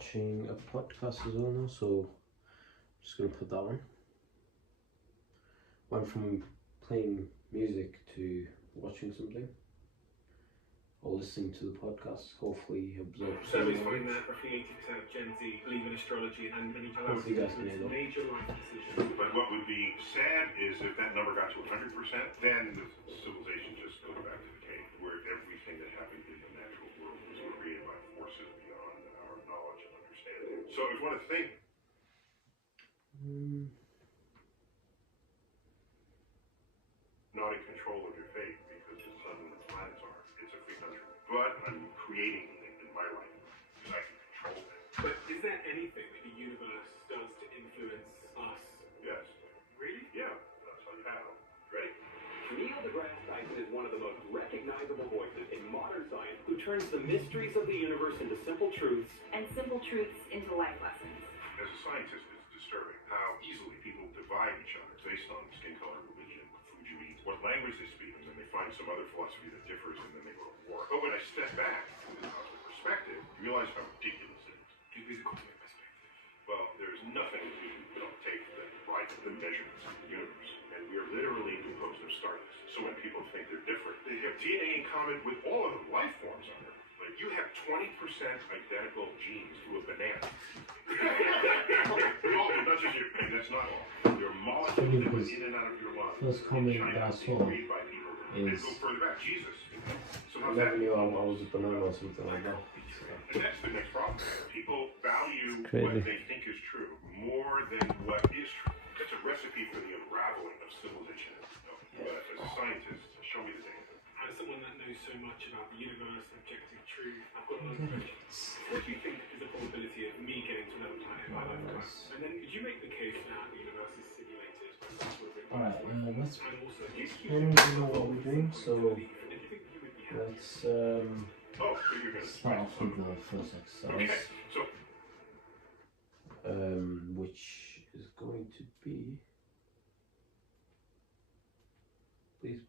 watching a podcast as well now, so I'm just gonna put that on. Went from playing music to watching something or listening to the podcast. Hopefully absorb some Surveys knowledge. find that roughly 80% of Gen Z believe in astrology and many Hopefully you guys can hear that. major life decisions. But what would be sad is if that number got to 100%, then the civilization just goes back to the cave, where everything that happened in the natural world was created by forces beyond our knowledge and understanding. So if you want to think, not in control of your fate because the sun and the planets are. It's a free country. But I'm creating in my life because I can control it. But is there anything that the universe does to influence us? Yes. Really? Yeah. That's how you have. Ready? Neil deGrasse Tyson is one of the most recognizable voices in modern science who turns the mysteries of the universe into simple truths and simple truths into life lessons. As a scientist, it's disturbing how easily people divide each other based on skin color, religion, food you eat, what language they speak, and then they find some other philosophy that differs, and then they go to war. But when I step back from this cosmic perspective, you realize how ridiculous it is. Give me the cosmic perspective. Well, there's nothing we don't take that right the measurements of the universe. And we are literally composed of stardust. So when people think they're different, they have DNA in common with all of the life forms on Earth. Like you have 20% identical genes to a banana. All of them, not just your, and that's not all. Your molecules that go in and out of your lungs. First comment that I saw is is go further back, Jesus. So I how's never that? knew I was a banana or something like that. And that's the next problem. People value Crazy. what they think is true more than what is true. That's a recipe for the unraveling of civilization. But as a scientist, show me the data. As someone that knows so much about the universe, objective truth, I've got a lot of questions. What do you think is the probability of me getting to another planet in my lifetime? And then could you make the case that the universe is simulated by some sort of Alright, let's and also end know what we're doing, so let's Oh, so you're gonna start off with the first exercise, okay. So which is going to be, please.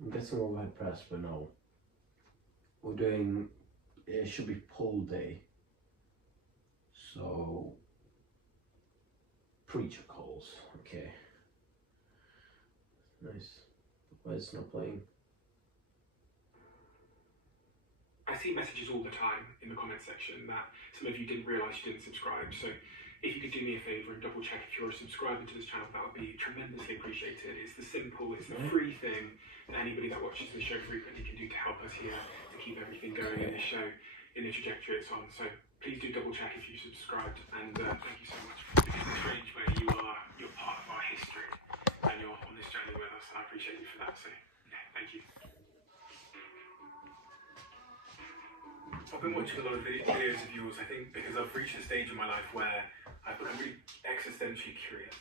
I'm guessing overhead press, but no. We're doing, it should be pull day. So, preacher calls, okay. Nice. Why is it not playing? I see messages all the time in the comment section that some of you didn't realise you didn't subscribe. So if you could do me a favour and double check if you're subscribing to this channel, that would be tremendously appreciated. It's the free thing that anybody that watches the show frequently can do to help us here, to keep everything going in the show, in the trajectory it's on. So please do double check if you subscribed, and thank you so much. Because in a strange way, you're part of our history, and you're on this journey with us, and I appreciate you for that. So yeah, thank you. I've been watching a lot of videos of yours, I think, because I've reached a stage in my life where I've become really existentially curious.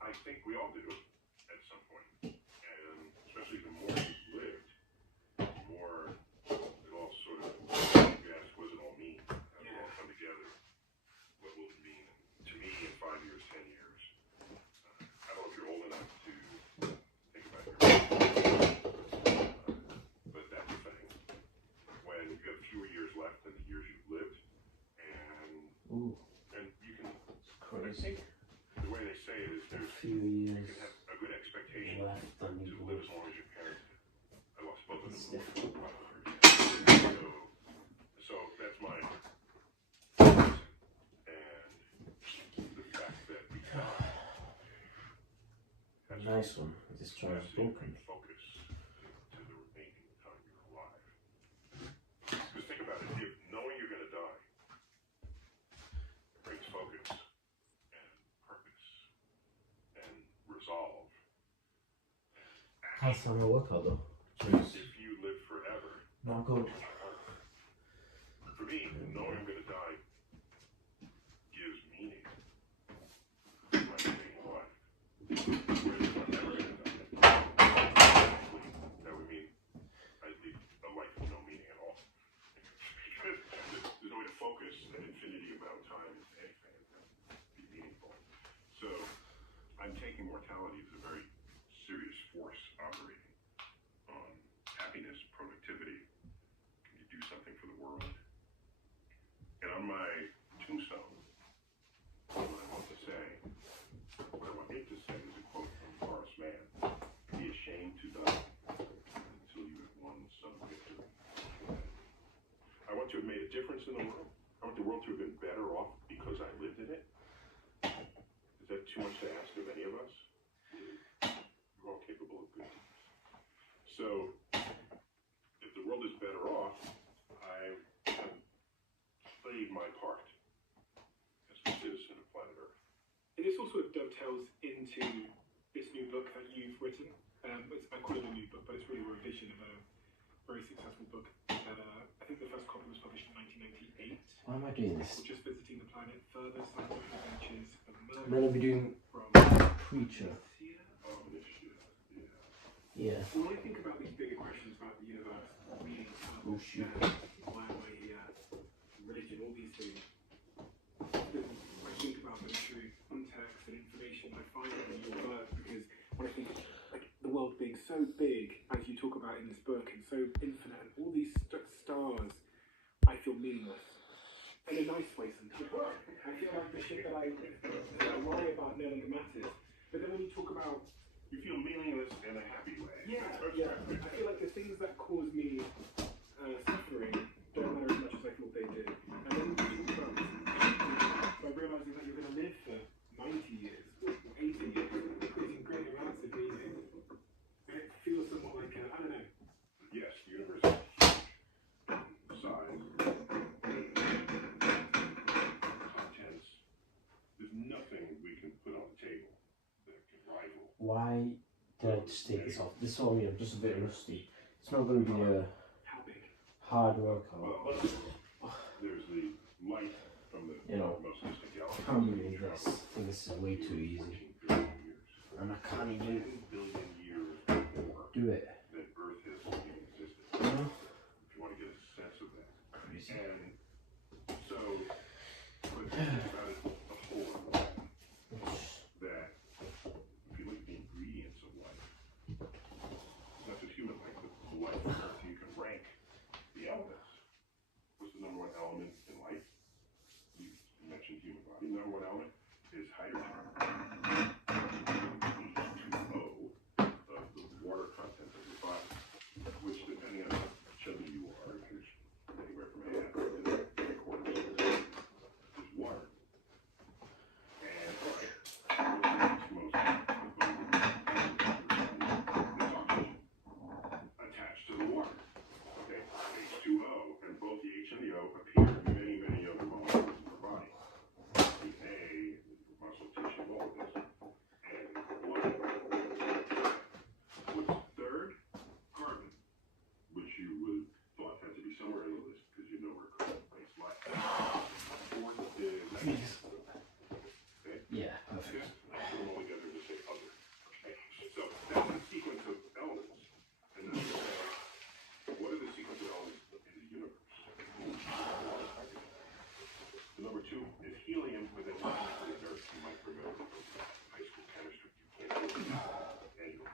I think we all do at some point. And especially the more you've lived, the more it all sort of, you ask, what does it all mean? How does it all come together? What will it mean to me in 5 years, 10 years? I don't know if you're old enough to think about your but that's the thing. When you have fewer years left than the years you've lived, and you can, I think the way they say it is there's you can have a good expectation to live as long as your parents did. I lost both of them. So that's my and the fact that we die. Nice one. This try is broken. Focus to the remaining time you're alive. Because think about it, if knowing you're going to die brings focus and purpose and resolve and Can't stand my workout though. if you live forever, Not good. for me, knowing I'm going to die gives meaning to my remaining life. Whereas if I'm never going to die, that would mean I'd lead a life with no meaning at all. Because there's no way to focus an infinity amount of time into anything and be meaningful. So vitality is a very serious force operating on happiness, productivity. Can you do something for the world? And on my tombstone, what I want to say, what I want it to say is a quote from Horace Mann: "Be ashamed to die until you have won some victory." I want to have made a difference in the world. I want the world to have been better off because I lived in it. Is that too much to ask of any of us? We're all capable of good things. So, if the world is better off, I have played my part as a citizen of planet Earth. And this also dovetails into this new book that you've written. I call it a new book, but it's really a revision of a very successful book that I think the first copy was published in 1998. Why am I doing this? Called Just Visiting the Planet, Further Scientific Adventures of I'm going to be doing from Preacher. Oh, this shit. Yeah. Yeah. When I think about these bigger questions about the universe, meaning, Oh, shoot. why am I here, religion, all these things, I think about them through context and information I find in your work, because when I think like the world being so big, as you talk about in this book, and so infinite, and all these stars, I feel meaningless. In a nice way sometimes. I feel like the shit that I worry about no longer matters. But then when you talk about... You feel meaningless in a happy way. Yeah. I feel like the things that cause me suffering don't matter as much as I thought they did. And then you talk about by realizing that you're going to live for 90 years or 80 years, creating great amounts of meaning. And it feels somewhat like, I don't know. Yes, the universe is huge. Size. Contents. There's nothing we can put on the table that can rival. Why did I just take this off? This is me, I'm just a bit rusty. It's not going to be a How big? hard workout. Well, there's the light from the You know, most distant galaxy. I can't believe this. I think this is way too easy. 14 billion years. And I can't even 10 billion years before do it. that Earth has even existed. You know? If you want to get a sense of that. Crazy. And so, but think about it a whole lot more. That if you look at the ingredients of life, it's not just human life, but life on Earth, you can rank the elements. What's the number one element in life? You mentioned human body. The number one element is hydrogen. H2O of the water content of your body, which depending on how chubby you are, is anywhere from half to 3/4 is water. And most oxygen attached to the water. Okay, H2O, and both the H and the O appear in many, many other molecules in our body. The A, muscle tissue, all of this, and blood. What's third? Carbon, which you would have thought had to be somewhere in the list because you know where carbon-based life. Fourth is nitrogen. Okay? Yeah, Okay? perfect. I put them all together to say other. Okay? So that's the sequence of elements. And then what are the sequence of elements in the universe? The number two is helium, but then Earth. You might remember from high school chemistry. You can't do it anyway.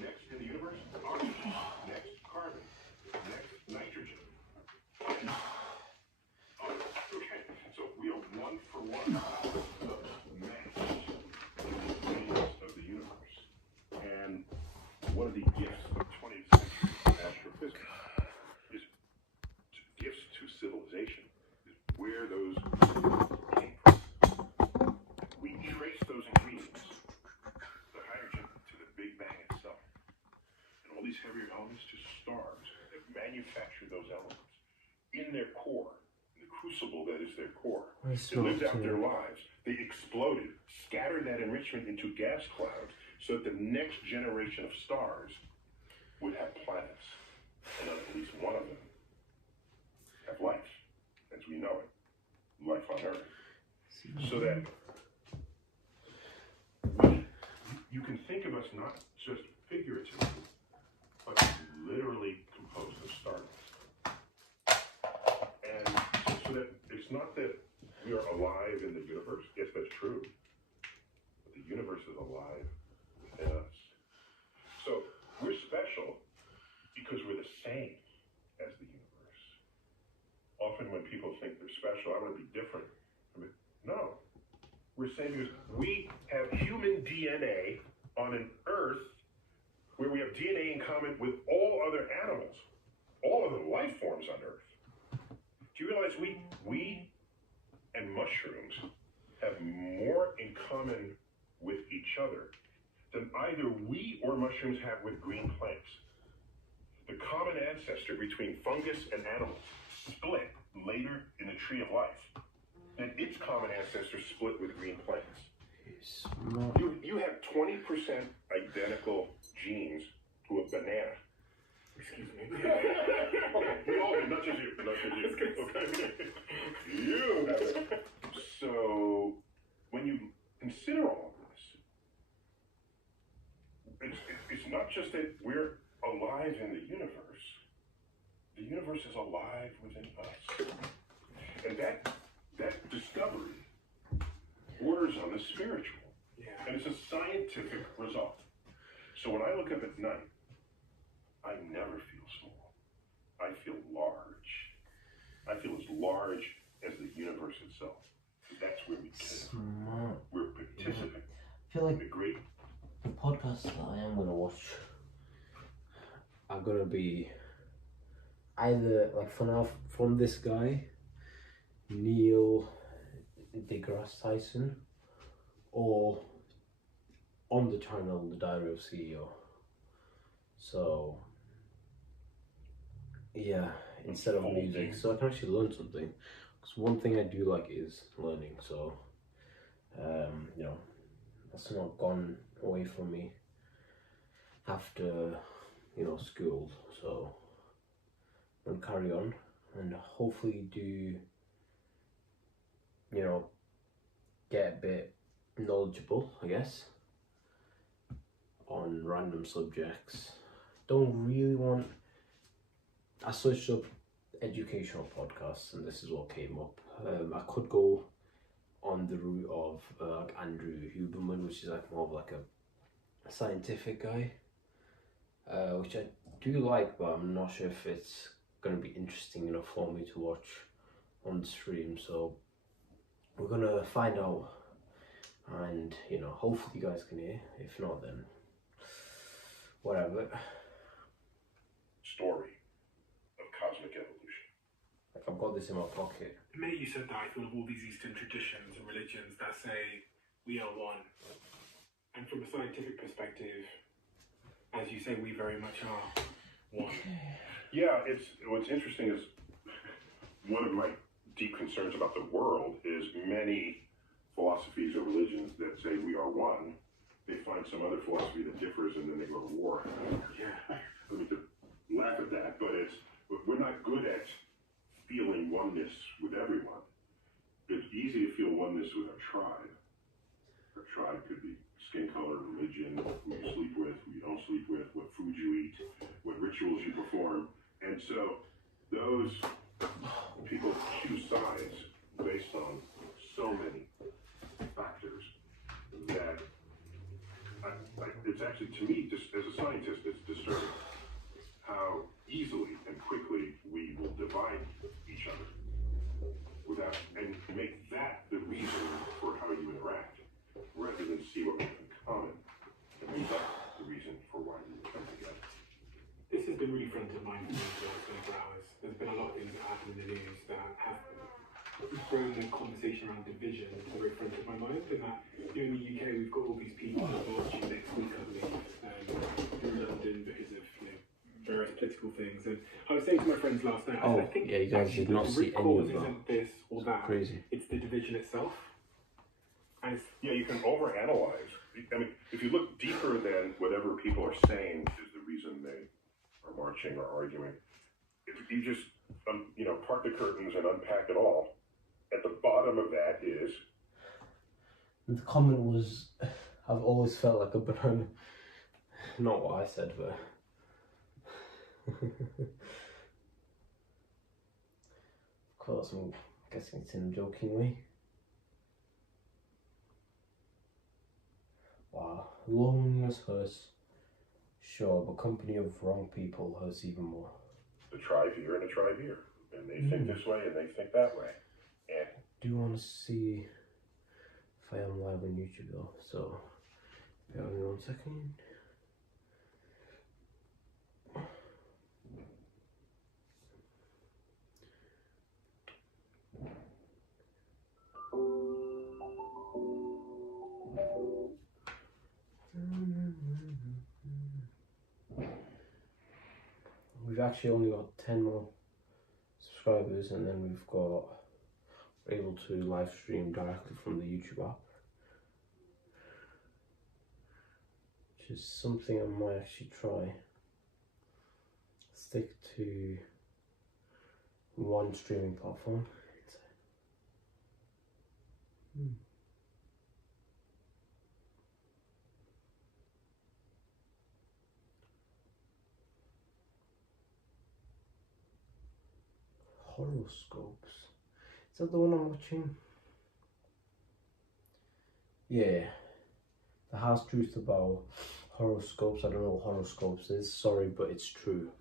Next in the universe, oxygen. Next, carbon. Next, nitrogen. Oh, okay. So we are one for one the mass of the universe. And one of the gifts of 20th century astrophysics is gifts to civilization, is where those came from. We trace those ingredients, the hydrogen, to the Big Bang itself. And all these heavier elements to stars that manufacture those elements in their core, in the crucible that is their core. They lived out their lives. They exploded, scattered that enrichment into gas clouds so that the next generation of stars would have planets. And at least one of them have life, as we know it, life on Earth. So that you can think of us not just figuratively, but literally composed of stardust. And so that it's not that we are alive in the universe. Yes, that's true. But the universe is alive within us. So we're special because we're the same as the universe. Often when people think they're special, I want to be different. I mean, no, we're same because we have human DNA on an Earth where we have DNA in common with all other animals, all other life forms on Earth. Do you realize we and mushrooms have more in common with each other than either we or mushrooms have with green plants? The common ancestor between fungus and animals split later in the tree of life. And its common ancestor split with green plants. You have 20% identical genes to a banana. Excuse me. Okay, we all do, not just you. Not just you. Okay. You have it. So, when you consider all of this, it's not just that we're alive in the universe. The universe is alive within us. And that discovery borders on the spiritual. Yeah. And it's a scientific result. So when I look up at night, I never feel small. I feel large. I feel as large as the universe itself. That's where we came. We're participating. I feel like the great the podcast that I am gonna watch are gonna be either like for now from this guy, Neil deGrasse Tyson, or on the channel The Diary of CEO. So yeah, instead of music, so I can actually learn something. Because one thing I do like is learning. So you know, that's not gone away from me after, you know, school. So I'm gonna carry on and hopefully do, you know, get a bit knowledgeable, I guess, on random subjects. Don't really want, I searched up educational podcasts and this is what came up. I could go on the route of like Andrew Huberman, which is like more of like a scientific guy, which I do like, but I'm not sure if it's gonna be interesting enough for me to watch on stream. So we're gonna find out, and you know, hopefully you guys can hear. If not, then whatever. story of cosmic evolution. Like I've got this in my pocket. The minute you said that, I thought of all these Eastern traditions and religions that say we are one. And from a scientific perspective, as you say, we very much are one. Yeah, what's interesting is one of my deep concerns about the world is many philosophies or religions that say we are one. They find some other philosophy that differs, and then they go to war. Yeah, I mean, to laugh at that, but we're not good at feeling oneness with everyone. It's easy to feel oneness with our tribe. Our tribe could be skin color, religion, who you sleep with, who you don't sleep with, what food you eat, what rituals you perform. And so those people choose sides based on so many factors that it's actually, to me, just as a scientist, it's disturbing how easily and quickly we will divide each other and make that the reason for how you interact, rather than see what we have in common and make that the reason for why we come together. This has been really front of mind for me for the last 24 hours. There's been a lot of things that happen in the news that have thrown the conversation around division to the very front of my mind. And that, you know, in the UK, we've got all these people that are marching next week, I believe, through London because of, you know, various political things. And I was saying to my friends last night, I think yeah, you guys did not see any of that. Isn't this or that? Crazy. It's the division itself. And yeah, you can overanalyze. I mean, if you look deeper than whatever people are saying is the reason they are marching or arguing, if you just you know, part the curtains and unpack it all, at the bottom of that is The comment was, I've always felt like a banana. Not what I said, but of course, I'm guessing it's in a joking way. Wow, loneliness hurts, sure, but company of wrong people hurts even more. The tribe here and the tribe here. And they think this way and they think that way. And do you want to see if I am live on YouTube though? So, bear with me 1 second. We've actually only got 10 more subscribers, and then we're able to live stream directly from the YouTube app, which is something I might actually try. Stick to one streaming platform. Horoscopes. Is that the one I'm watching? Yeah. The Harsh Truth about horoscopes. I don't know what horoscopes is. Sorry, but it's true.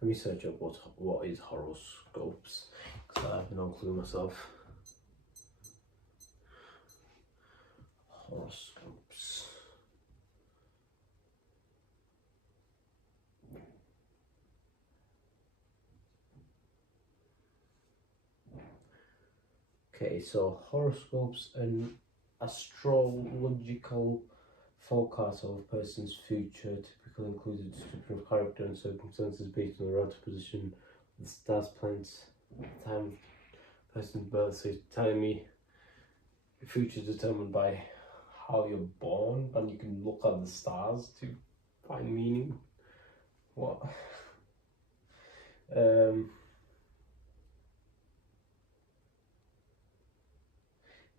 Let me search up what is horoscopes, because I have no clue myself. Horoscopes. Okay, so horoscopes and astrological forecasts of a person's future typically include a description of character and circumstances based on the relative position of the stars, planets, at the time of the person's birth. So it's telling me the future is determined by how you're born, and you can look at the stars to find meaning. What?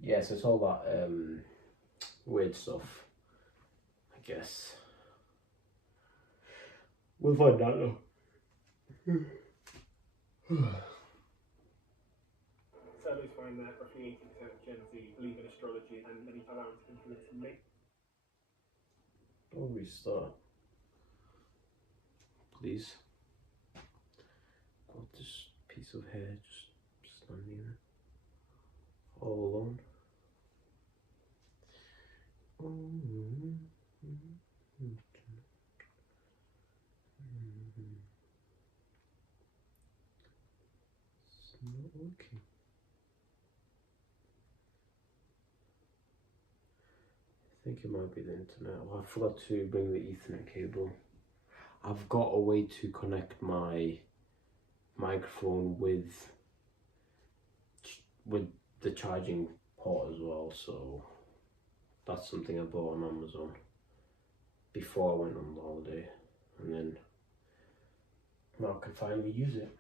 Yeah, so it's all that weird stuff, I guess. We'll find out though. Surveys find that roughly 80% of Gen Z believe in astrology, and many allow it to influence and make. Don't restart, please. Got this piece of hair just standing there, all alone. It's not working. I think it might be the internet. Oh, I forgot to bring the Ethernet cable. I've got a way to connect my microphone with the charging port as well, so that's something I bought on Amazon before I went on holiday, and then now I can finally use it.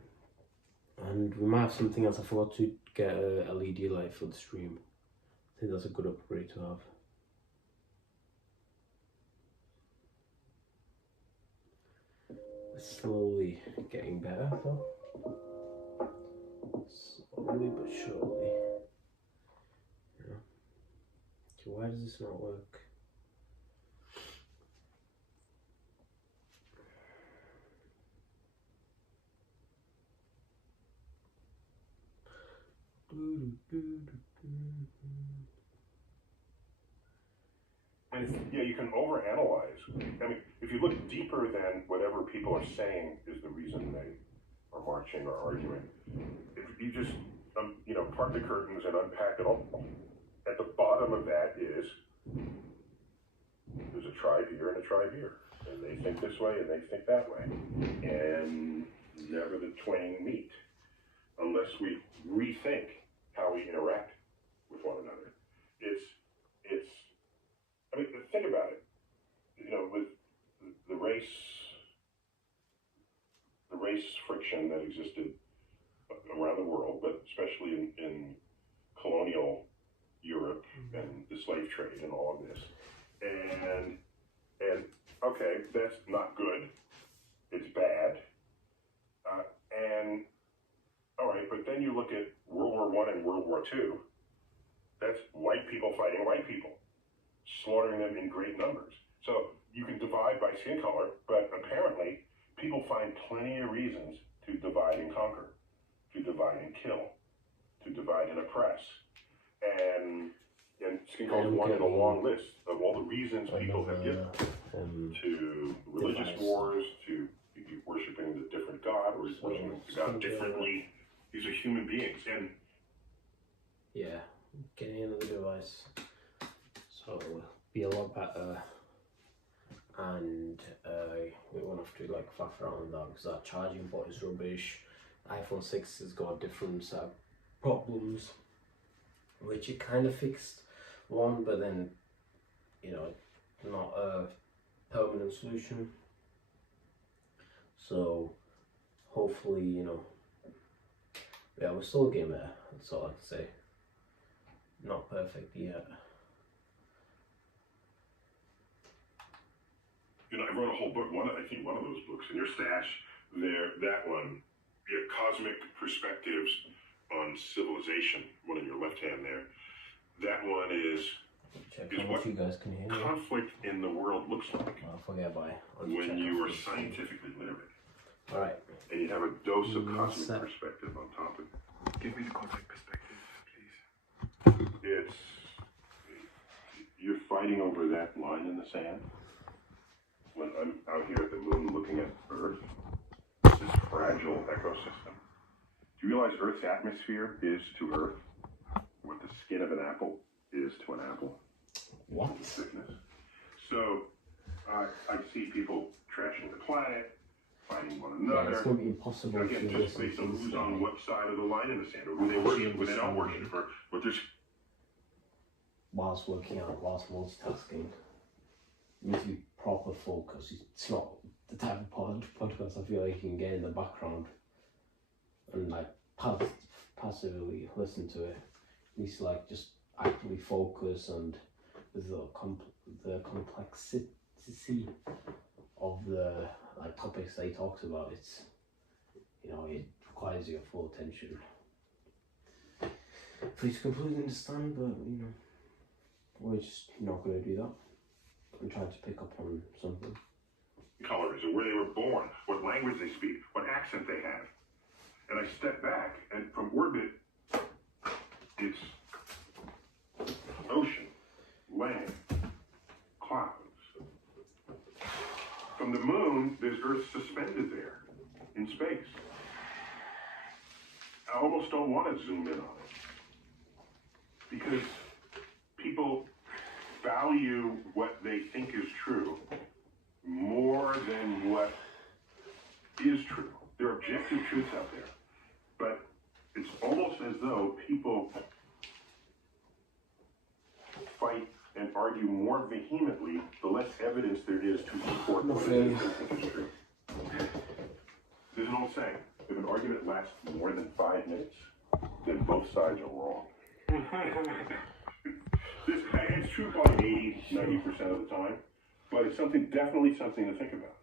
And we might have something else. I forgot to get a LED light for the stream. I think that's a good upgrade to have. It's slowly getting better though. Slowly but surely. Yeah. Okay, why does this not work? And yeah, you can overanalyze. I mean, if you look deeper than whatever people are saying is the reason they are marching or arguing, if you just part the curtains and unpack it all, at the bottom of that is there's a tribe here and a tribe here, and they think this way and they think that way, and never the twain meet unless we rethink how we interact with one another. I mean, think about it. With the race friction that existed around the world, but especially in colonial Europe and the slave trade and all of this. And okay, that's not good. It's bad. And all right, but then you look at World War I and World War II. That's white people fighting white people. slaughtering them in great numbers. So you can divide by skin color, but apparently people find plenty of reasons to divide and conquer, to divide and kill, to divide and oppress. And skin color is one in a long list of all the reasons people have given to religious wars, to worshiping the different God, or worshiping God differently. These are human beings, and yeah, getting another device, so it'll be a lot better, and we won't have to like faff around with that because that charging port is rubbish. iPhone 6 has got a different set of problems, which it kind of fixed one, but then, you know, not a permanent solution. So hopefully, you know, yeah, we're still getting there, that's all I can say. Not perfect yet. you know, I wrote a whole book. I think one of those books in your stash there. That one, yeah, Cosmic Perspectives on Civilization. One in your left hand there. That one is what you guys can hear. Conflict in the world looks like. I'll forget by when you are scientifically literate. All right. And you have a dose of cosmic perspective on top of it. Give me the cosmic perspective, please. It's you're fighting over that line in the sand. When I'm out here at the moon looking at Earth, this fragile ecosystem. Do you realize Earth's atmosphere is to Earth what the skin of an apple is to an apple? What? Thickness. So I see people trashing the planet, fighting one another. Yeah, it's going to be impossible. Again, just based on who's on what side of the line in the sand, or who they worship, who they don't worship, or what there's. Whilst working out, whilst multitasking, you need to be proper focused. It's not the type of podcast I feel like you can get in the background and like passively listen to it. You need to like just actively focus, and with the complexity of the like topics that he talks about, it's, you know, it requires your full attention for you to completely understand, but you know, we're just not going to do that. I'm trying to pick up on something. Colors, or where they were born, what language they speak, what accent they have. And I step back, and from orbit, it's ocean, land, clouds. From the moon, there's Earth suspended there, in space. I almost don't want to zoom in on it. Because people value what they think is true more than what is true. There are objective truths out there, but it's almost as though people fight and argue more vehemently the less evidence there is to support what it is they think is true. There's an old saying, if an argument lasts more than 5 minutes, then both sides are wrong. It's true probably 80-90% of the time, but it's definitely something to think about.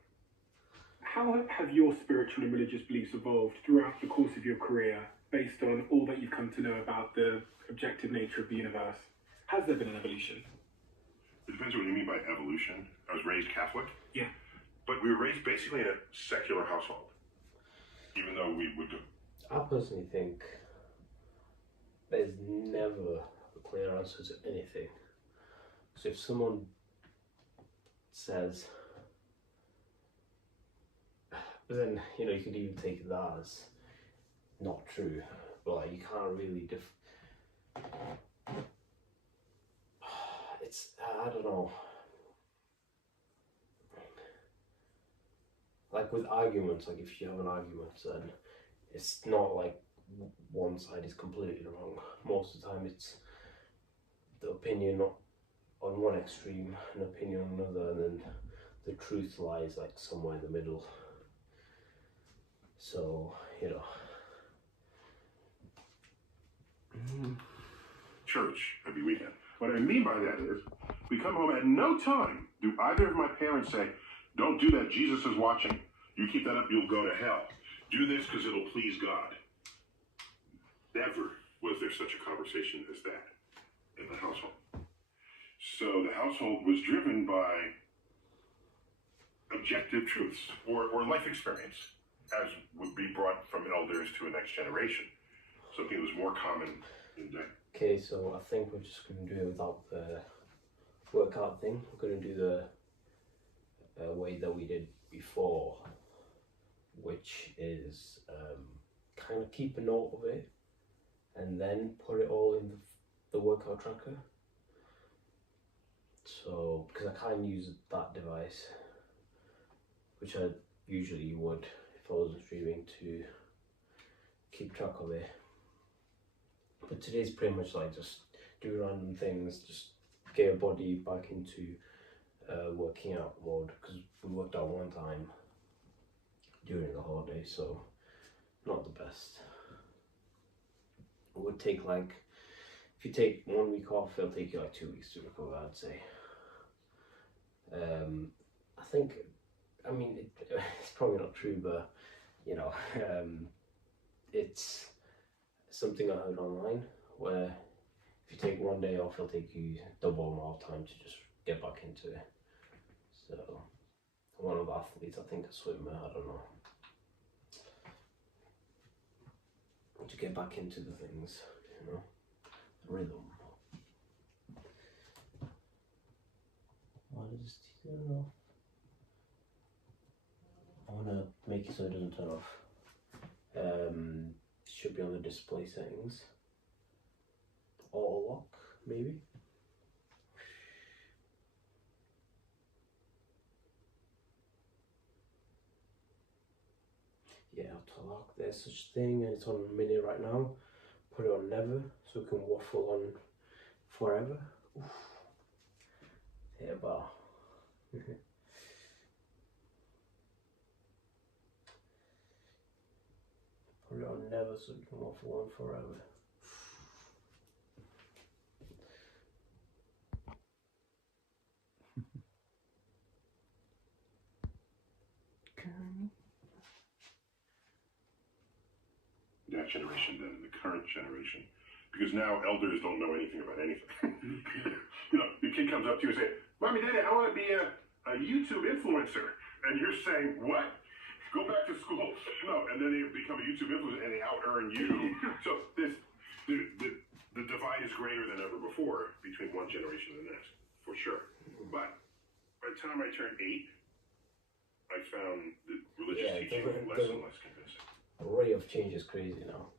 How have your spiritual and religious beliefs evolved throughout the course of your career based on all that you've come to know about the objective nature of the universe? Has there been an evolution? It depends on what you mean by evolution. I was raised Catholic. Yeah. But we were raised basically in a secular household, even though we would do. I personally think there's never a clear answer to anything. So if someone says, but then, you know, you could even take that as not true, but like, you can't really it's, I don't know, like with arguments, like if you have an argument, then it's not like one side is completely wrong. Most of the time it's the opinion on one extreme, an opinion on another, and then the truth lies like somewhere in the middle. So, you know. Church every weekend. What I mean by that is, we come home at no time do either of my parents say, don't do that, Jesus is watching. You keep that up, you'll go to hell. Do this because it'll please God. Never was there such a conversation as that in the household. So the household was driven by objective truths or life experience, as would be brought from elders to a next generation. Something that was more common in day. Okay, so I think we're just going to do it without the workout thing. We're going to do the way that we did before, which is kind of keep a note of it and then put it all in the workout tracker. So, because I can't use that device, which I usually would if I wasn't streaming, to keep track of it. But today's pretty much like just do random things, just get your body back into working out mode, because we worked out one time during the holiday, so not the best. It would take like, if you take 1 week off, it'll take you like 2 weeks to recover, I'd say. I think, I mean, it's probably not true, but you know, it's something I heard online where if you take 1 day off, it'll take you double amount of time to just get back into it. So, one of the athletes, I think a swimmer, I don't know, to get back into the things, you know, the rhythm. Why does this turn off? I want to make it so it doesn't turn off. Should be on the display settings. Auto lock, maybe? Yeah, auto lock, there's such a thing, and it's on minute right now. Put it on never, so it can waffle on forever. Oof. Yeah, bar. Put it on never, so it can waffle on forever. That generation than the current generation, because now elders don't know anything about anything. You know, the kid comes up to you and say, "Mommy, Daddy, I want to be a YouTube influencer," and you're saying, "What? Go back to school." No, and then they become a YouTube influencer and they out-earn you. So the divide is greater than ever before between one generation and the next, for sure. But by the time I turned 8, I found the religious teaching less and less convincing. The rate of change is crazy now.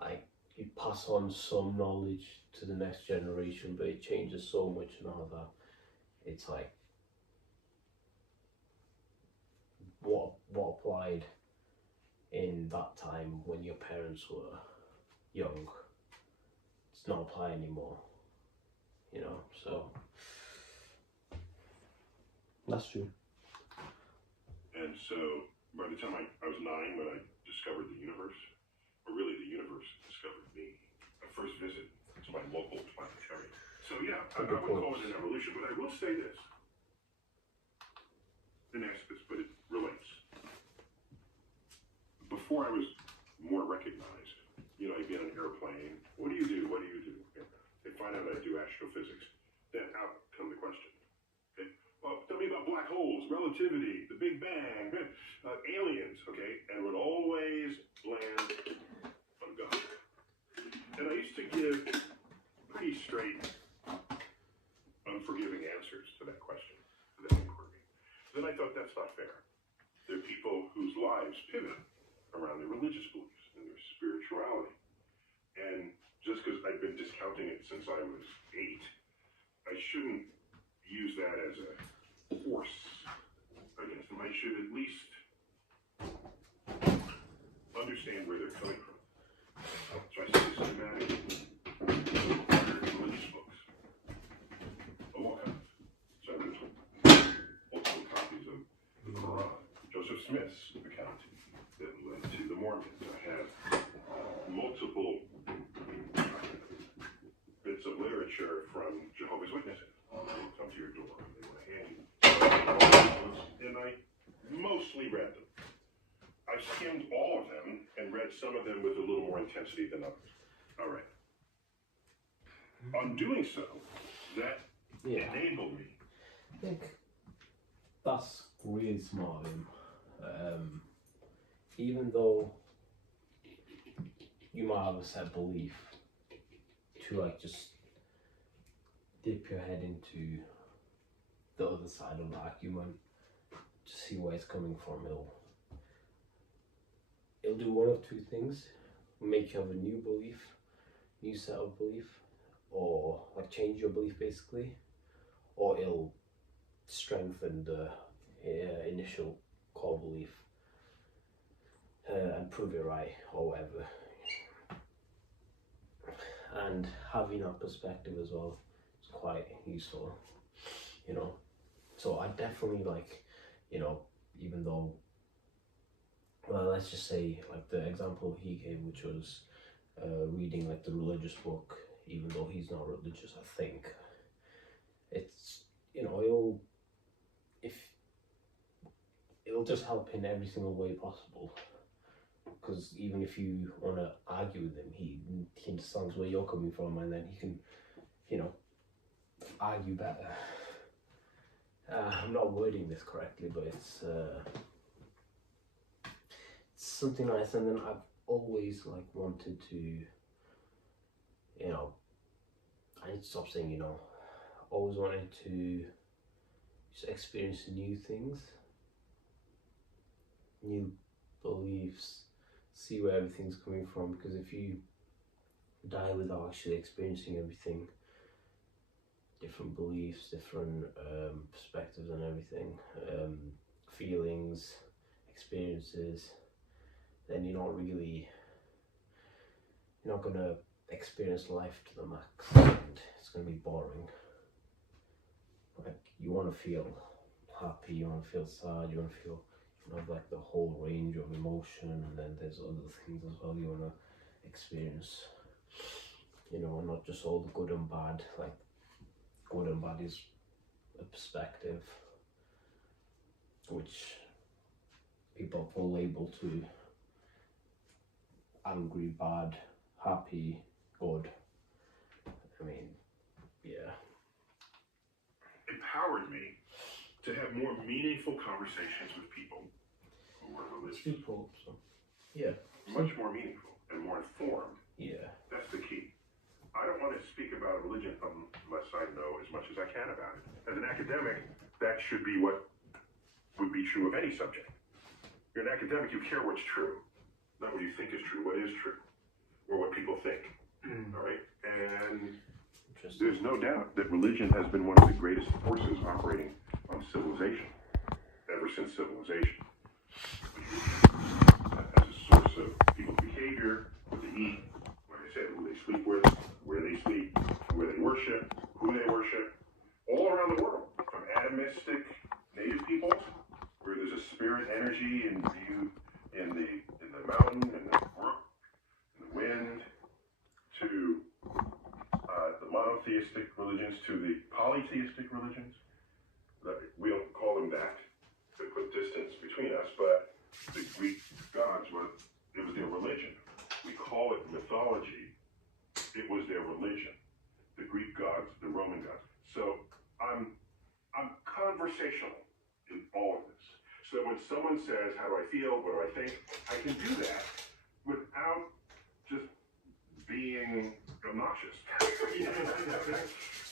Like, you pass on some knowledge to the next generation, but it changes so much now that it's like what applied in that time when your parents were young, it's not apply anymore, you know, so that's true. And so by the time I was 9 when I discovered the universe, or really the universe discovered me, a first visit to my local planetarium. So yeah, I would call it an evolution, but I will say this. Didn't ask this, but it relates. Before I was more recognized, you know, I'd be on an airplane. What do you do? What do you do? They find out I do astrophysics. Then out come the question. Okay, well, tell me about black holes, relativity, the Big Bang, aliens, okay? And would always land on God. And I used to give pretty straight, unforgiving answers to that question, to that inquiry. Then I thought that's not fair. There are people whose lives pivot around their religious beliefs and their spirituality. And just because I've been discounting it since I was 8, I shouldn't use that as a force against them. I should at least understand where they're coming from. So I systematically acquired religious books of all kinds. So I read multiple copies of the Quran, Joseph Smith's account that led to the Mormons. I have multiple bits of literature from Jehovah's Witnesses. They'll come to your door and they want to hand you. And I mostly read them. I've skimmed all of them and read some of them with a little more intensity than others. All right. on doing so, that Yeah. enabled me. I think that's really smart of him. Even though you might have a set belief, to like just dip your head into the other side of the argument to see where it's coming from. It'll do one of two things: make you have a new belief, new set of belief, or like change your belief basically, or it'll strengthen the initial core belief and prove it right or whatever. And having that perspective as well is quite useful, you know. So I definitely like, you know, even though, well, let's just say like the example he gave, which was reading like the religious book, even though he's not religious, I think it's, you know, it'll just help in every single way possible. Because even if you want to argue with him, he understands where you're coming from, and then he can, you know, argue better. I'm not wording this correctly, but it's something nice. And then I've always like wanted to, you know, I need to stop saying, you know, always wanted to just experience new things, new beliefs, see where everything's coming from. Because if you die without actually experiencing everything, different beliefs, different perspectives and everything, feelings, experiences, then you're not gonna experience life to the max, and it's gonna be boring. Like, you want to feel happy, you want to feel sad, you want to feel, you know, like the whole range of emotion, and then there's other things as well you want to experience, you know, not just all the good and bad. Like, good and bad is a perspective which people will label to angry, bad, happy, good. I mean, yeah. Empowered me to have more meaningful conversations with people who are religious. People, so yeah, Much more meaningful and more informed. yeah, That's the key. I don't want to speak about religion unless I know as much as I can about it. As an academic, that should be what would be true of any subject. You're an academic, you care what's true, not what you think is true, what is true, or what people think. All right? And there's no doubt that religion has been one of the greatest forces operating on civilization, ever since civilization. As a source of people's behavior, what they eat, like I said, who they sleep with, where they sleep, where they worship, who they worship, all around the world, from atomistic native peoples, where there's a spirit energy in view in the mountain, in the brook, in the wind, to the monotheistic religions, to the polytheistic religions. We don't call them that to put distance between us, but the Greek gods it was their religion. We call it mythology. It was their religion. The Greek gods, the Roman gods. So I'm conversational in all of this. So when someone says, how do I feel, what do I think, I can do that without just being obnoxious.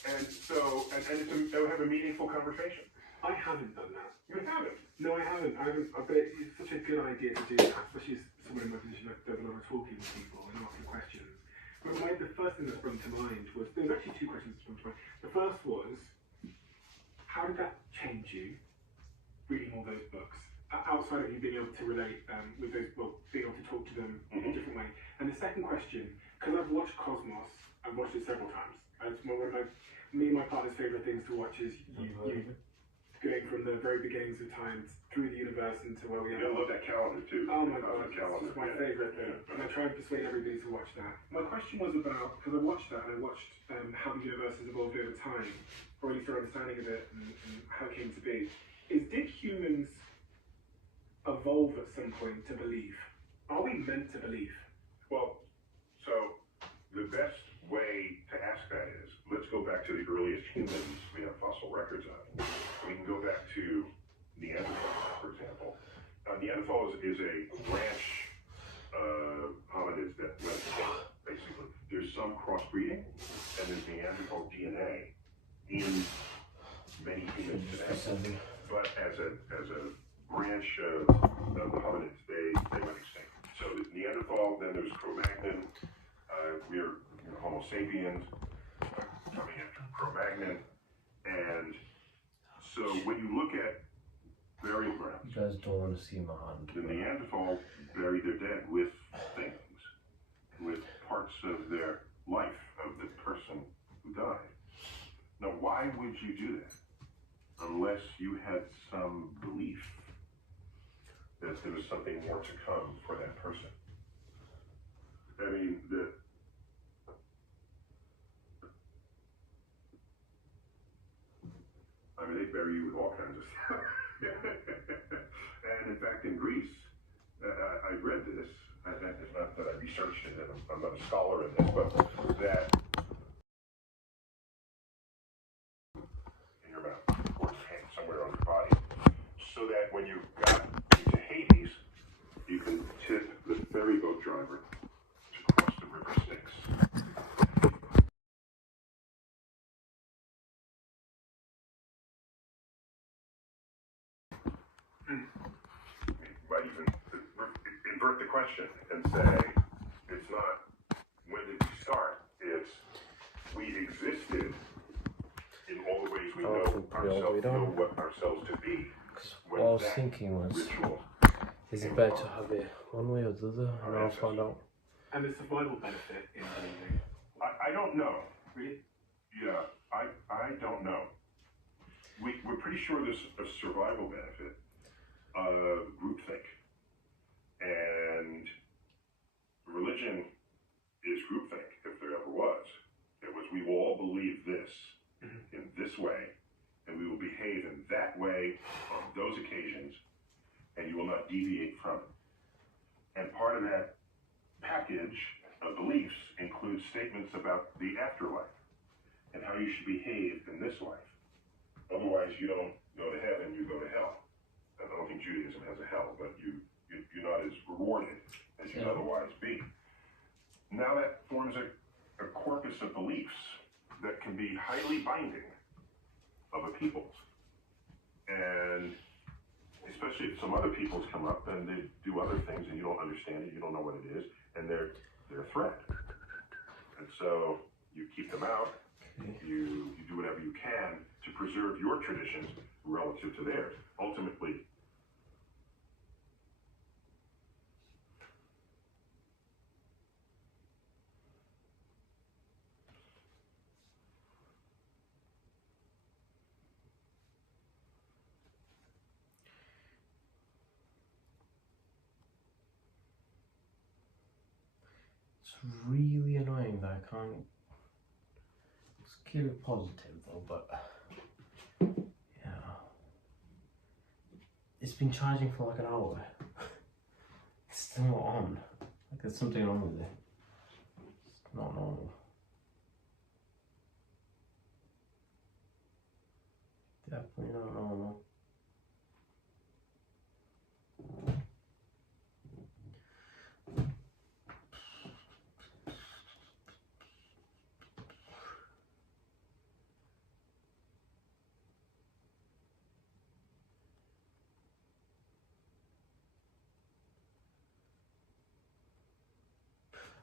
And so, to have a meaningful conversation. I haven't done that. You haven't. No, I haven't. I bet it's such a good idea to do that, especially as someone in my position that does a lot of talking with people and asking questions. But the first thing that sprung to mind was, there was actually two questions that sprung to mind. The first was, how did that change you, reading all those books? Outside of you being able to relate with those, well, being able to talk to them in a different way. And the second question, because I've watched Cosmos, I've watched it several times. It's one of me and my partner's favourite things to watch is you going from the very beginnings of time through the universe into where we are. I love that calendar too. Oh my god, it's my favourite thing. And I try and persuade everybody to watch that. My question was about, because I watched that and I watched how the universe has evolved over time, or at least our understanding of it and how it came to be, is did humans evolve at some point to believe? Are we meant to believe? Well, so the best way to ask that is, let's go back to the earliest humans we have fossil records of. We can go back to Neanderthals, for example. Neanderthals is a branch of hominids that went extinct, basically. There's some crossbreeding, and there's Neanderthal DNA in many humans today. But as a branch of the hominids, they went extinct. So there's Neanderthal, then there's Cro-Magnon. We're Homo sapiens coming after Cro-Magnon, and so when you look at burial grounds, You guys don't want to see my hand. the Neanderthal buried their dead with things, with parts of their life, of the person who died. Now, why would you do that unless you had some belief that there was something more to come for that person? I mean, they bury you with all kinds of stuff. And in fact, in Greece, I read this, it's not that I researched it, I'm not a scholar in this, but that in your mouth or somewhere on your body, so that when you got into Hades, you can tip the ferry boat driver to cross the river Styx. Might even invert the question and say, it's not when did we start, it's we existed in all the ways we know what ourselves to be. What I was thinking was, ritual. is it better to have it one way or the other? And I'll find out. And the survival benefit in believing. I don't know. Really? Yeah, I don't know. We're pretty sure there's a survival benefit of groupthink. And religion is groupthink, if there ever was. It was, we will all believe this in this way, and we will behave in that way on those occasions, and you will not deviate from it. And part of that package of beliefs includes statements about the afterlife and how you should behave in this life. Otherwise, you don't go to heaven, you go to hell. I don't think Judaism has a hell, but you're not as rewarded as you'd otherwise be. Now that forms a corpus of beliefs that can be highly binding of a people's. And especially if some other peoples come up and they do other things and you don't understand it, you don't know what it is, and they're a threat. And so you keep them out, you do whatever you can to preserve your traditions relative to theirs. Ultimately, It's really annoying that I can't. Let's keep it positive though, but yeah. It's been charging for like an hour. It's still not on. Like there's something wrong with it. It's not normal. Definitely not normal.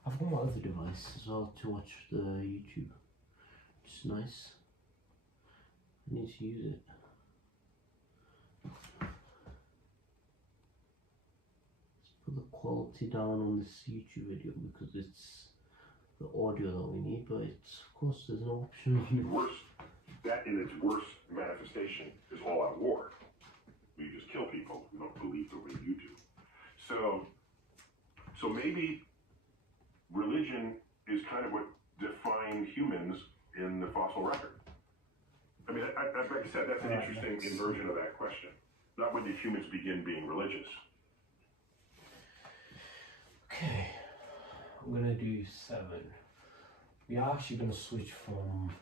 I've got my other device as well to watch the YouTube. It's nice. I need to use it. Let's put the quality down on this YouTube video because it's the audio that we need, but it's, of course there's no option. That in its worst manifestation is all out war. We just kill people who don't believe the way you do. So maybe religion is kind of what defined humans in the fossil record. I mean, like I said, that's an interesting inversion of that question. Not when did humans begin being religious? Okay, I'm gonna do 7. We are actually going to switch from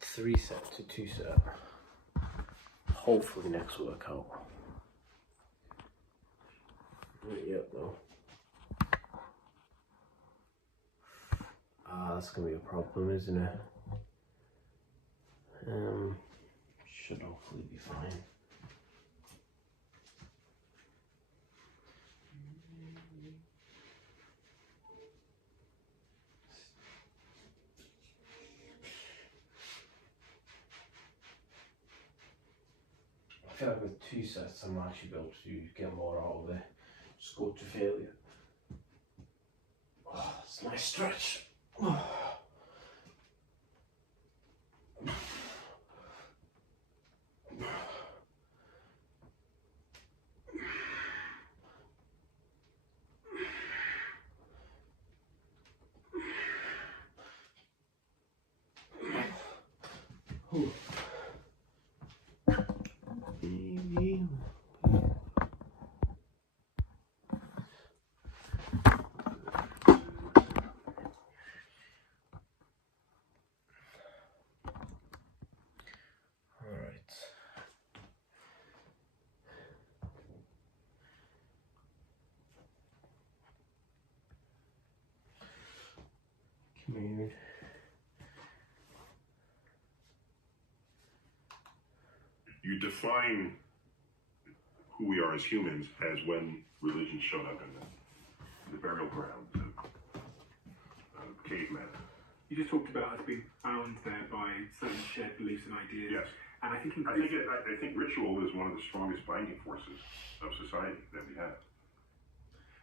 3 set to 2 set. Hopefully next workout. Not yet though. That's going to be a problem, isn't it? Should hopefully be fine. I feel like with 2 sets I'm actually be able to get more out of it. Just go to failure. Oh, that's a nice stretch. Oh. Baby. Maybe. You define who we are as humans as when religion showed up in the burial ground, the cavemen. You just talked about us being bound there by certain shared beliefs and ideas. Yes. And I think I think ritual is one of the strongest binding forces of society that we have.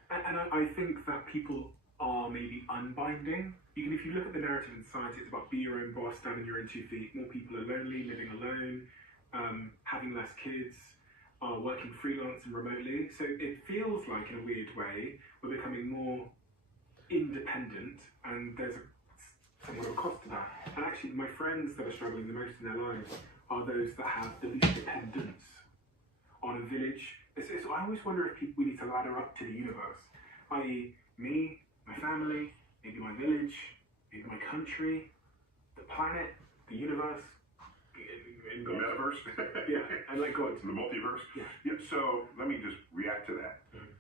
And I think that people are maybe unbinding. If you look at the narrative in science, it's about be your own boss, stand on your own 2 feet. More people are lonely, living alone, having less kids, are working freelance and remotely. So it feels like, in a weird way, we're becoming more independent, and there's somewhat of a cost to that. And actually, my friends that are struggling the most in their lives are those that have the least dependence on a village. So I always wonder if we need to ladder up to the universe, i.e. me, my family, maybe my village, maybe my country, the planet, the universe, in the metaverse. Yeah, and like God. The multiverse. Yeah. So let me just react to that. Mm-hmm.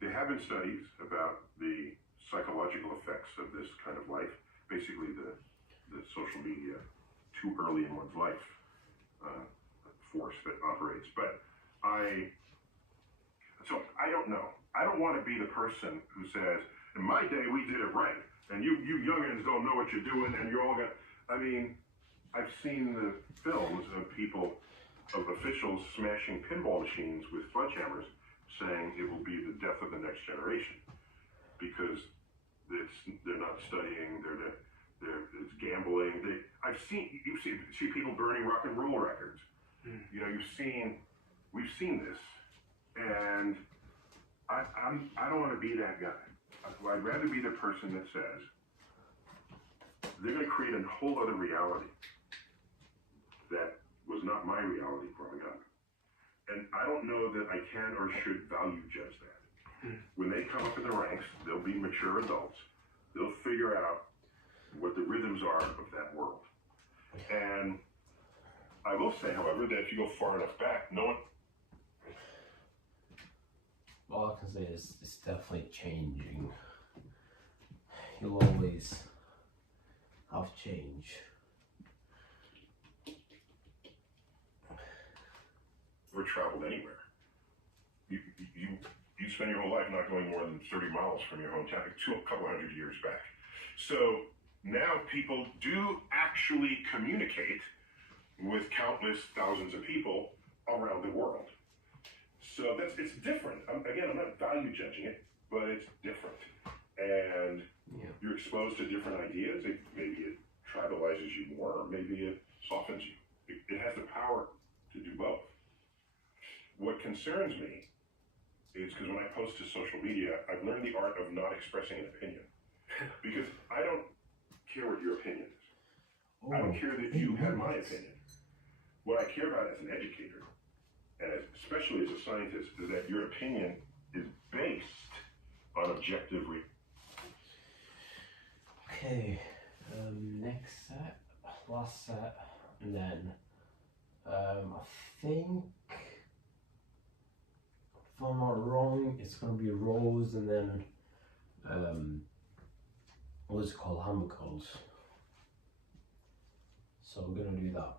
There have been studies about the psychological effects of this kind of life, basically the social media too early in one's life force that operates. But I don't know. I don't want to be the person who says, in my day we did it right, and you youngins don't know what you're doing, and you're all gonna. I mean, I've seen the films of officials smashing pinball machines with sledgehammers, saying it will be the death of the next generation because they're not studying, it's gambling. You see people burning rock and roll records. You know, we've seen this, and I don't want to be that guy. I'd rather be the person that says they're going to create a whole other reality that was not my reality growing up. And I don't know that I can or should value judge that. When they come up in the ranks, they'll be mature adults. They'll figure out what the rhythms are of that world. And I will say, however, that if you go far enough back, no one... All I can say is it's definitely changing. You'll always have change. Never traveled anywhere. You spend your whole life not going more than 30 miles from your hometown, a couple hundred years back. So now people do actually communicate with countless thousands of people around the world. So it's different. Again, I'm not value judging it, but it's different. And you're exposed to different ideas. Maybe it tribalizes you more, or maybe it softens you. It has the power to do both. What concerns me is because when I post to social media, I've learned the art of not expressing an opinion. Because I don't care what your opinion is. I don't care that you have my opinion. What I care about as an educator, and especially as a scientist, is that your opinion is based on objective Okay, next set, last set, and then I think, if I'm not wrong, it's going to be rows and then what's it called, hammer curls. So we're going to do that.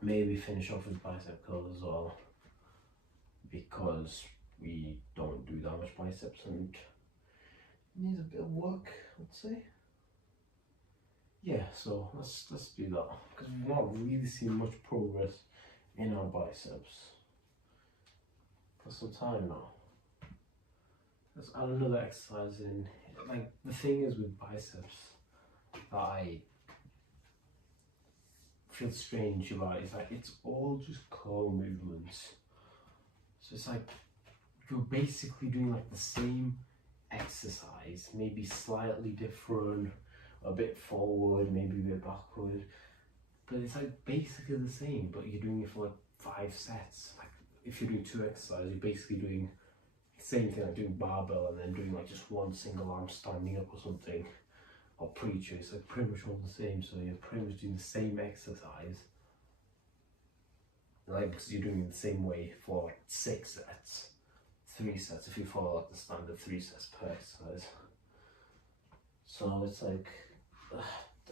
Maybe finish off with bicep curls as well, because we don't do that much biceps and it needs a bit of work, I'd say. Yeah, so let's do that, because we've not really seen much progress in our biceps for some time now. Let's add another exercise in. Like, the thing is with biceps that I feel strange about is like it's all just curl movements. So it's like you're basically doing like the same exercise, maybe slightly different, a bit forward, maybe a bit backward, but it's like basically the same, but you're doing it for like 5 sets. Like if you're doing 2 exercises, you're basically doing the same thing, like doing barbell and then doing like just one single arm standing up or something, or preacher. It's like pretty much all the same, so you're pretty much doing the same exercise, like, because you're doing it the same way for like 6 sets, 3 sets if you follow like the standard 3 sets per exercise. So it's like,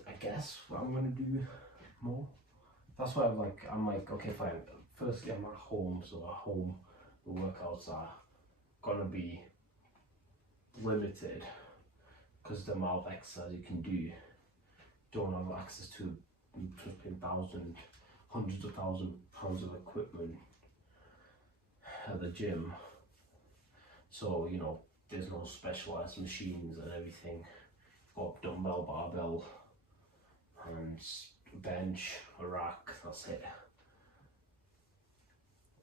I guess I'm gonna do more. That's why I'm like, okay, fine. Firstly, I'm at home, so at home the workouts are gonna be limited because the amount of exercise you can do. Don't have access to hundreds of thousands pounds of equipment at the gym. So, you know, there's no specialized machines and everything. Got dumbbell, barbell, and bench, a rack, that's it.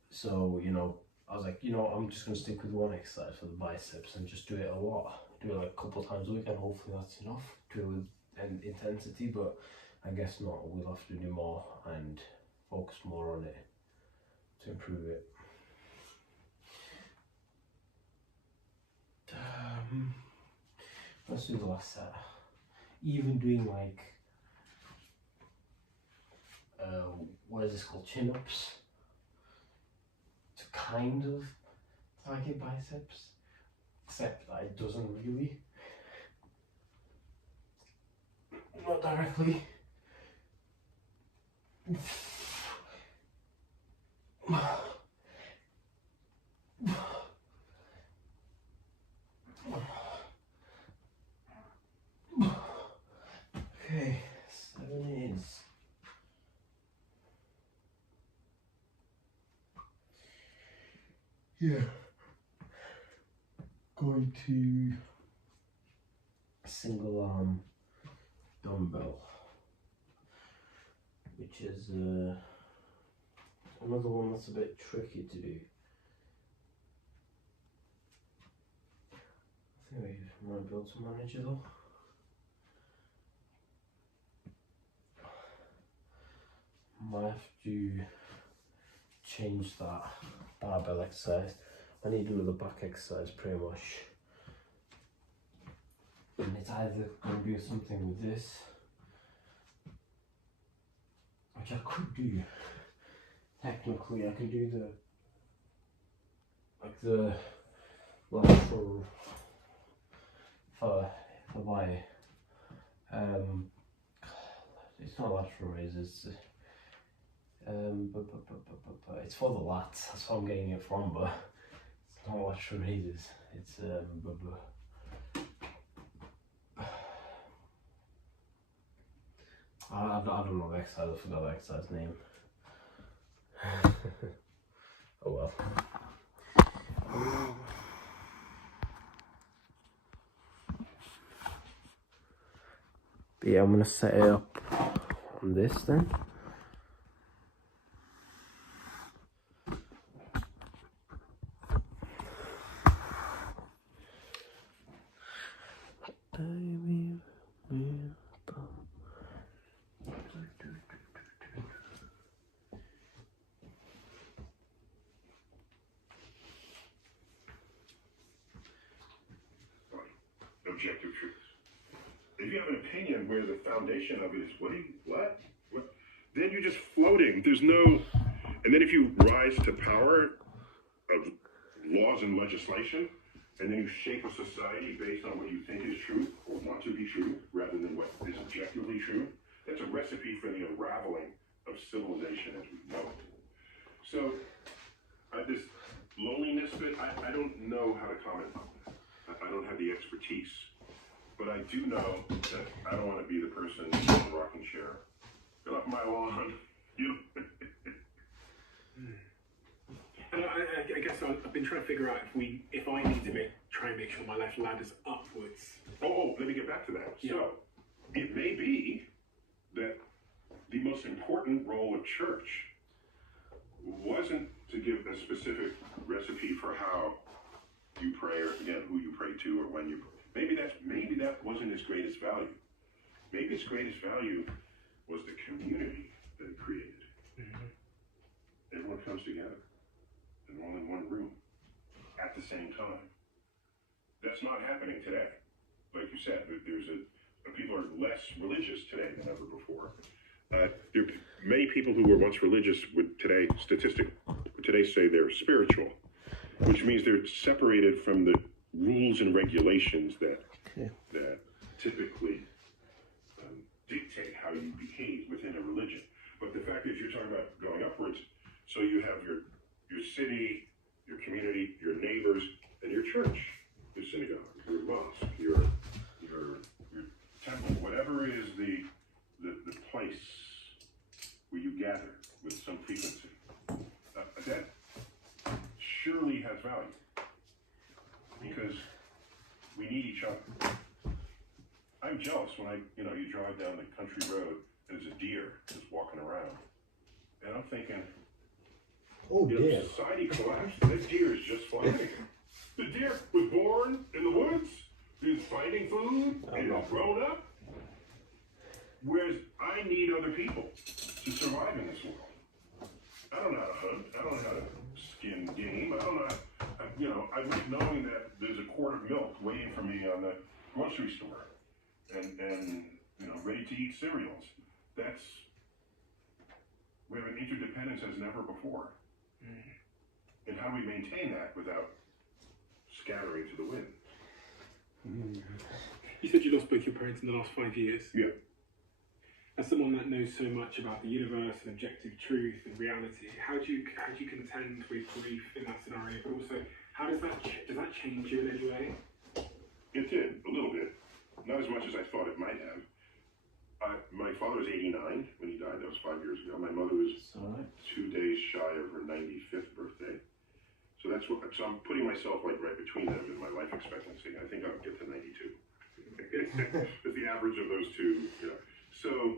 So, you know, I was like, you know, I'm just gonna stick with one exercise for the biceps and just do it a lot. Do it like a couple of times a week, and hopefully that's enough to do with intensity, but I guess not. We'll have to do more and focus more on it to improve it. Let's do the last set. Even doing like, what is this called, chin-ups, to kind of target biceps, except that it doesn't really, not directly. Okay, 7 is. Yeah. Going to single arm dumbbell, which is another one that's a bit tricky to do. I think we might be able to manage it though. Might have to change that barbell exercise. I need to do the back exercise pretty much. And it's either going to be something with this, which I could do. Technically, I can do the lateral for my it's not lateral raises. But it's for the lats. That's what I'm getting it from, but it's not lateral raises. It's I don't know the exercise. I forgot the exercise name. Oh well. But yeah, I'm gonna set it up on this then. Objective truth. If you have have an opinion where the foundation of it is what? Then you're just floating. There's no, and then if you rise to power of laws and legislation, and then you shape a society based on what you think is truth or want to be true, rather than what is objectively true, that's a recipe for the unraveling of civilization as we know it. So, this loneliness bit, I don't know how to comment on that. I don't have the expertise. But I do know that I don't want to be the person in the rocking chair. Get off my lawn. And I guess I've been trying to figure out if I need to try and make sure my life ladders upwards. Oh, let me get back to that. Yeah. So, it may be that the most important role of church wasn't to give a specific recipe for how you pray, or again, who you pray to, or when you pray. Maybe that wasn't its greatest value. Maybe its greatest value was the community that it created. Mm-hmm. Everyone comes together. They're all in one room at the same time. That's not happening today. Like you said, people are less religious today than ever before. Many people who were once religious would today say they're spiritual, which means they're separated from the rules and regulations that typically dictate how you behave within a religion. But the fact is, you're talking about going upwards, so you have your city, your community, your neighbors, and your church, your synagogue, your mosque, your temple, whatever is the place where you gather with some frequency. That surely has value, because we need each other. I'm jealous when you drive down the country road and there's a deer just walking around, and I'm thinking, oh dear, society collapsed. That deer is just flying. The deer was born in the woods. He was finding food and has grown up. Whereas I need other people to survive in this world. I don't know how to hunt. I don't know how to skin game. I don't know how, I like knowing that there's a quart of milk waiting for me on the grocery store and ready to eat cereals. We have an interdependence as never before. Mm. And how do we maintain that without scattering to the wind? Mm. You said you lost both your parents in the last 5 years. Yeah. As someone that knows so much about the universe and objective truth and reality, how do you contend with grief in that scenario? But also, how does that change you in any way? It did, a little bit. Not as much as I thought it might have. My father was 89 when he died. That was 5 years ago. My mother was 2 days shy of her 95th birthday. So I'm putting myself like right between them in my life expectancy. I think I'll get to 92. It's the average of those two, So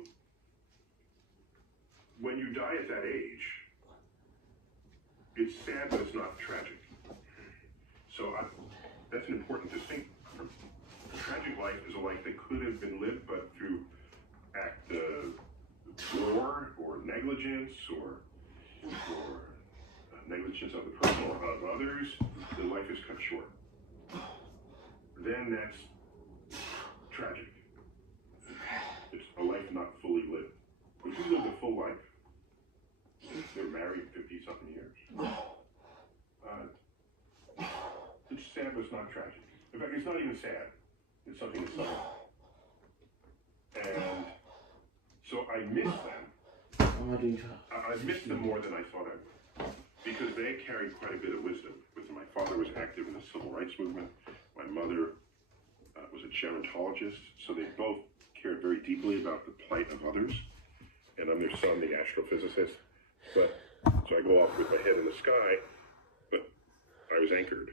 when you die at that age, it's sad, but it's not tragic. So that's an important distinction. A tragic life is a life that could have been lived, but through act of war or negligence or negligence of the person or of others, the life is cut short. Then that's tragic. It's a life not fully lived. If you lived a full life, they're married 50-something years. It's sad, but it's not tragic. In fact, it's not even sad. It's something to celebrate. And so I miss them. I miss them more than I thought I would, because they carried quite a bit of wisdom with them. My father was active in the civil rights movement. My mother was a gerontologist, so they both cared very deeply about the plight of others. And I'm their son, the astrophysicist. So I go off with my head in the sky, but I was anchored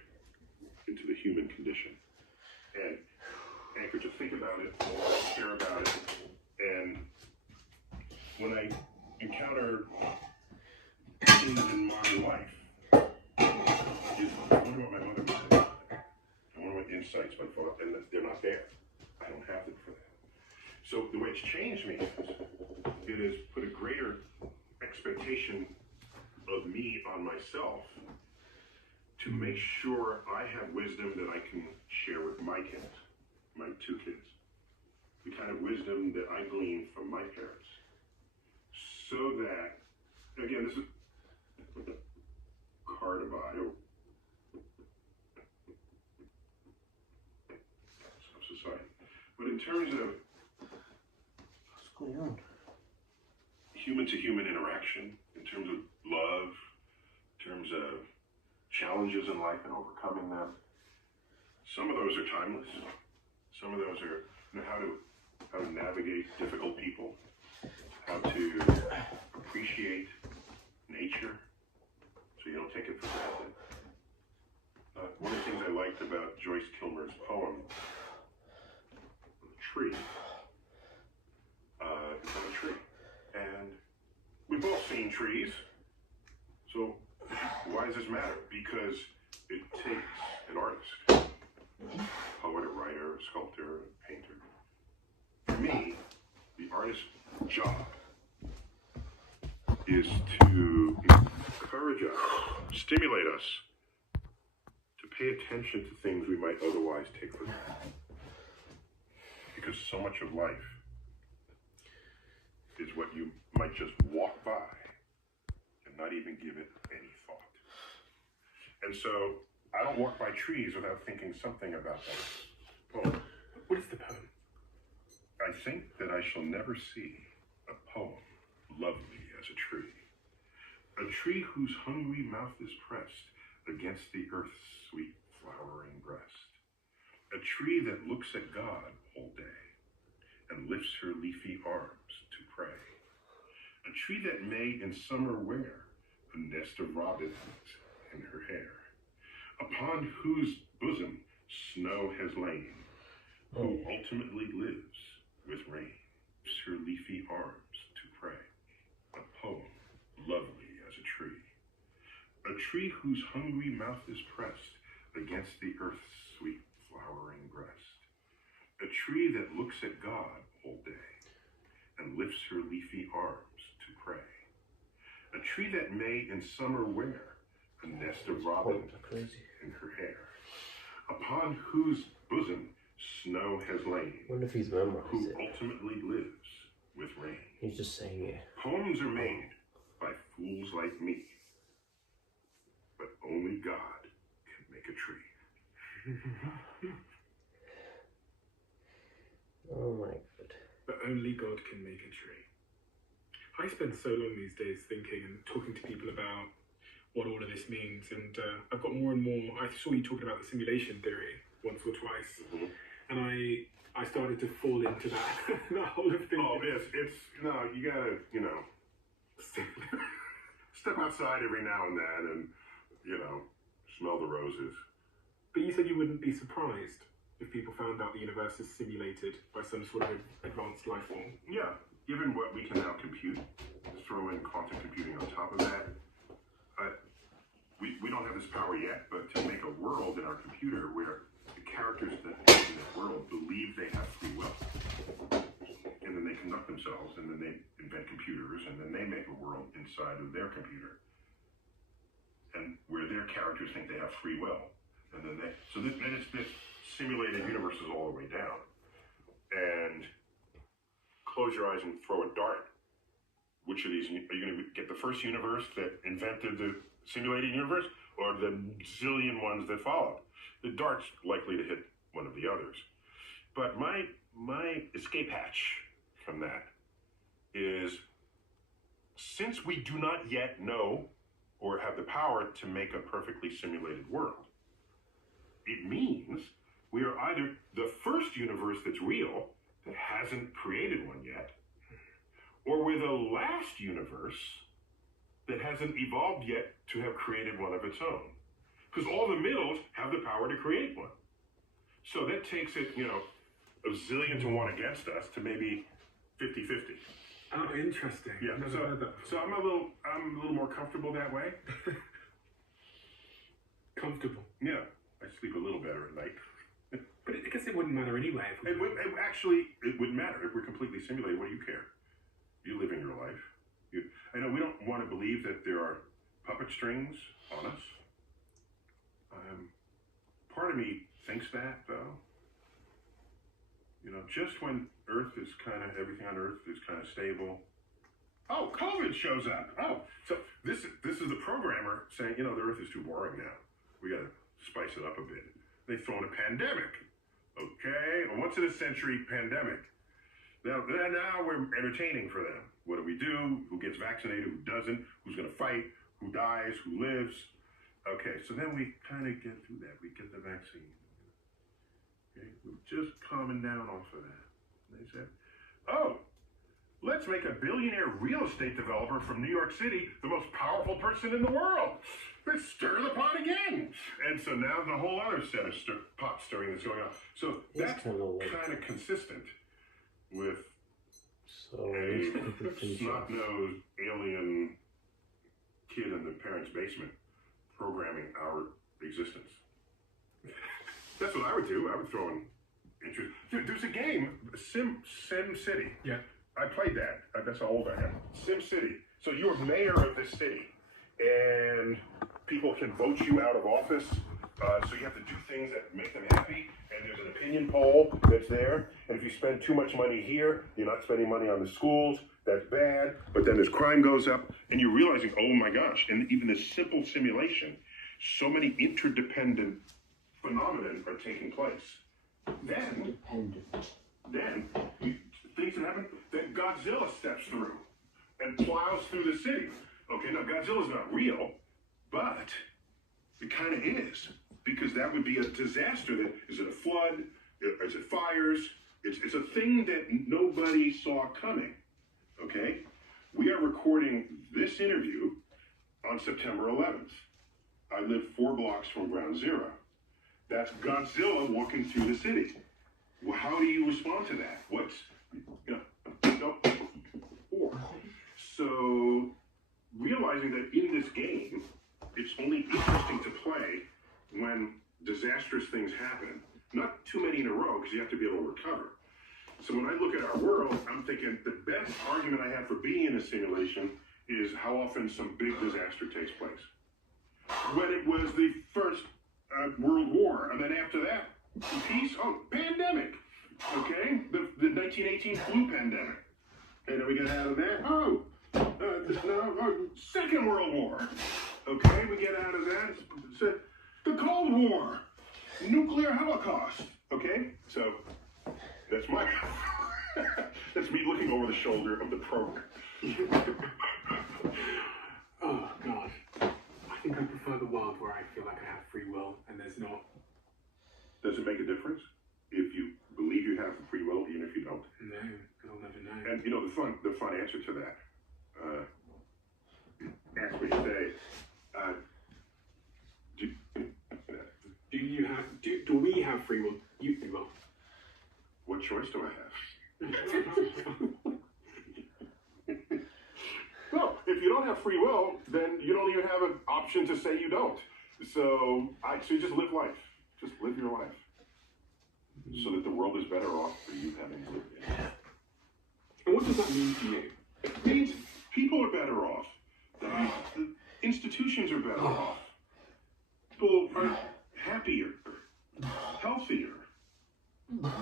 into the human condition. And anchored to think about it, care about it. And when I encounter things in modern life, I wonder what my mother would say. I wonder what insights my father, and they're not there. I don't have them for that. So the way it's changed me is it has put a greater expectation of me on myself to make sure I have wisdom that I can share with my kids, my 2 kids. the kind of wisdom that I gleaned from my parents. So that, again, this is card of society. But in terms of What's going on? Human-to-human interaction, in terms of love, in terms of challenges in life and overcoming them, some of those are timeless. Some of those are, you know, how to navigate difficult people, how to appreciate nature so you don't take it for granted. One of the things I liked about Joyce Kilmer's poem, Tree, it's on a tree. And we've all seen trees. So why does this matter? Because it takes an artist, a poet, a writer, a sculptor, a painter. For me, the artist's job is to encourage us, stimulate us, to pay attention to things we might otherwise take for granted. Because so much of life is what you might just walk by and not even give it any thought. And so I don't walk by trees without thinking something about that poem. What is the poem? I think that I shall never see a poem lovely as a tree whose hungry mouth is pressed against the earth's sweet flowering breast, a tree that looks at God all day and lifts her leafy arms to pray, a tree that may in summer wear a nest of robins in her hair, upon whose bosom snow has lain, who ultimately lives with rain, lifts her leafy arms to pray, a poem lovely as a tree whose hungry mouth is pressed against the earth's sweet flowering breast, a tree that looks at God all day and lifts her leafy arms to pray, a tree that may in summer wear a nest of robins in her hair, upon whose bosom snow has lain, Wonder if he's memorized who it. ultimately lives with rain. He's just saying it. Poems are made by fools like me, but only God can make a tree. Oh my god. But only God can make a tree. I spend so long these days thinking and talking to people about what all of this means, and I've got more and more. I saw you talking about the simulation theory once or twice, and I started to fall into that that whole of thing. Oh, it's no, you gotta, step outside every now and then and, smell the roses. But you said you wouldn't be surprised if people found out the universe is simulated by some sort of advanced life form. Yeah, given what we can now compute, throw in quantum computing on top of that. We don't have this power yet, but to make a world in our computer where the characters that live in that world believe they have free will, and then they conduct themselves, and then they invent computers, and then they make a world inside of their computer, and where their characters think they have free will, and then it's this simulated universes all the way down. And close your eyes and throw a dart. Which of these are you going to get? The first universe that invented the simulated universe, or the zillion ones that followed? The dart's likely to hit one of the others. But my escape hatch from that is, since we do not yet know or have the power to make a perfectly simulated world, it means we are either the first universe that's real that hasn't created one yet, or we're the last universe that hasn't evolved yet to have created one of its own. Because all the middles have the power to create one. So that takes it, a zillion to one against us to maybe 50-50. Oh, interesting. Yeah. So I'm a little more comfortable that way. Comfortable. Yeah. I sleep a little better at night. But I guess it wouldn't matter anyway. It wouldn't matter if we're completely simulated. What do you care? You're living your life. I know we don't want to believe that there are puppet strings on us. Part of me thinks that, though. You know, just when everything on Earth is kind of stable. Oh, COVID shows up. Oh, so this is the programmer saying, you know, the Earth is too boring now. We got to spice it up a bit. They throw in a pandemic. Okay, a once in a century pandemic. Now we're entertaining for them. What do we do? Who gets vaccinated? Who doesn't? Who's going to fight? Who dies? Who lives? Okay, so then we kind of get through that. We get the vaccine. Okay, we're just calming down off of that. And they said, oh, let's make a billionaire real estate developer from New York City the most powerful person in the world. Let's stir the pot again. And so now the whole other set of pot stirring that's going on. So that's kind of consistent with a snot-nosed alien kid in the parents' basement programming our existence. That's what I would do. I would throw in interest. There's a game, Sim City. Yeah. I played that. That's how old I am. Sim City. So you're mayor of this city, and people can vote you out of office. So you have to do things that make them happy. And there's an opinion poll that's there. And if you spend too much money here, you're not spending money on the schools. That's bad. But then as crime goes up, and you're realizing, oh my gosh, and even this simple simulation, so many interdependent phenomena are taking place. Then things that happen, then Godzilla steps through and plows through the city. Okay, now Godzilla's not real, but it kind of is, because that would be a disaster. Is it a flood? Is it fires? It's a thing that nobody saw coming. Okay, we are recording this interview on September 11th. I live 4 blocks from Ground Zero. That's Godzilla walking through the city. Well, how do you respond to that? So, realizing that in this game, it's only interesting to play when disastrous things happen. Not too many in a row, because you have to be able to recover. So when I look at our world, I'm thinking the best argument I have for being in a simulation is how often some big disaster takes place. When it was the first World War, and then after that, peace, pandemic. Okay, the 1918 flu pandemic, and then we get out of that. Second World War. Okay, we get out of that. The Cold War, nuclear holocaust. Okay, so that's my that's me looking over the shoulder of the program. Oh God, I think I prefer the world where I feel like I have free will and there's not. Does it make a difference if you believe you have free will, even if you don't? No, I'll never know. And you know the fun answer to that. Ask me today. Do we have free will? You free will. What choice do I have? No, if you don't have free will, then you don't even have an option to say you don't. So you just live life. Just live your life. So that the world is better off for you having lived it. And what does that mean to you? It means people are better off. The institutions are better off. People are happier, healthier,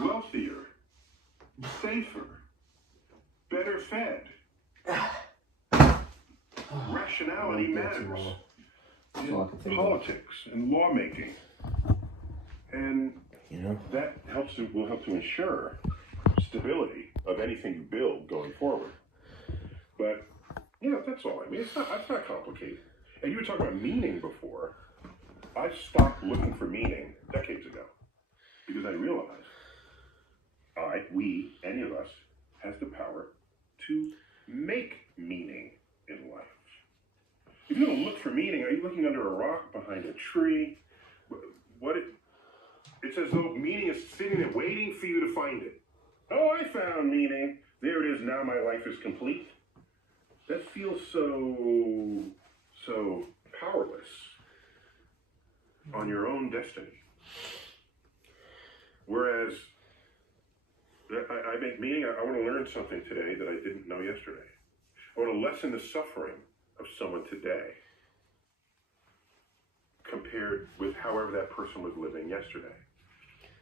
wealthier, safer, better fed. Rationality matters in politics and lawmaking. And that will help to ensure stability of anything you build going forward. But that's all. I mean, it's not complicated. And you were talking about meaning before. I stopped looking for meaning decades ago because I realized any of us, has the power to make meaning in life. If you don't look for meaning, are you looking under a rock, behind a tree? It's as though meaning is sitting there waiting for you to find it. Oh, I found meaning. There it is. Now my life is complete. That feels so powerless on your own destiny. Whereas I make meaning. I want to learn something today that I didn't know yesterday. I want to lessen the suffering of someone today compared with however that person was living yesterday.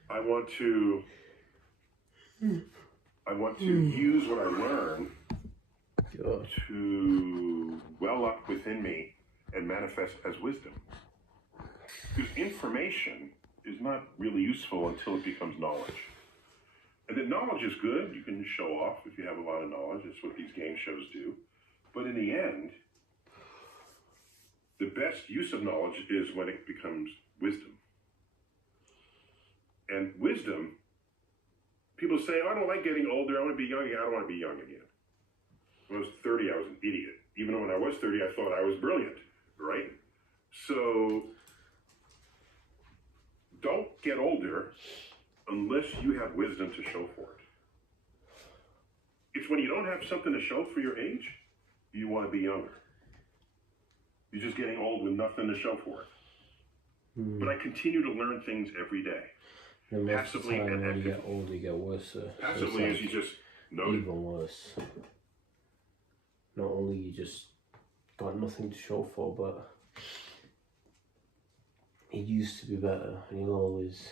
I want to I want to use what I learn to well up within me and manifest as wisdom. Because information is not really useful until it becomes knowledge. And that knowledge is good. You can show off if you have a lot of knowledge. That's what these game shows do. But in the end, the best use of knowledge is when it becomes wisdom. And wisdom, people say, oh, I don't like getting older. I want to be young again. I don't want to be young again. When I was 30, I was an idiot. Even though when I was 30, I thought I was brilliant, right? So don't get older unless you have wisdom to show for it. It's when you don't have something to show for your age, you want to be younger. You're just getting old with nothing to show for it. But I continue to learn things every day. And most of the time when you get older, you get worse. Passively is you just know. Even worse. Not only you just got nothing to show for, but it used to be better, and you'll always,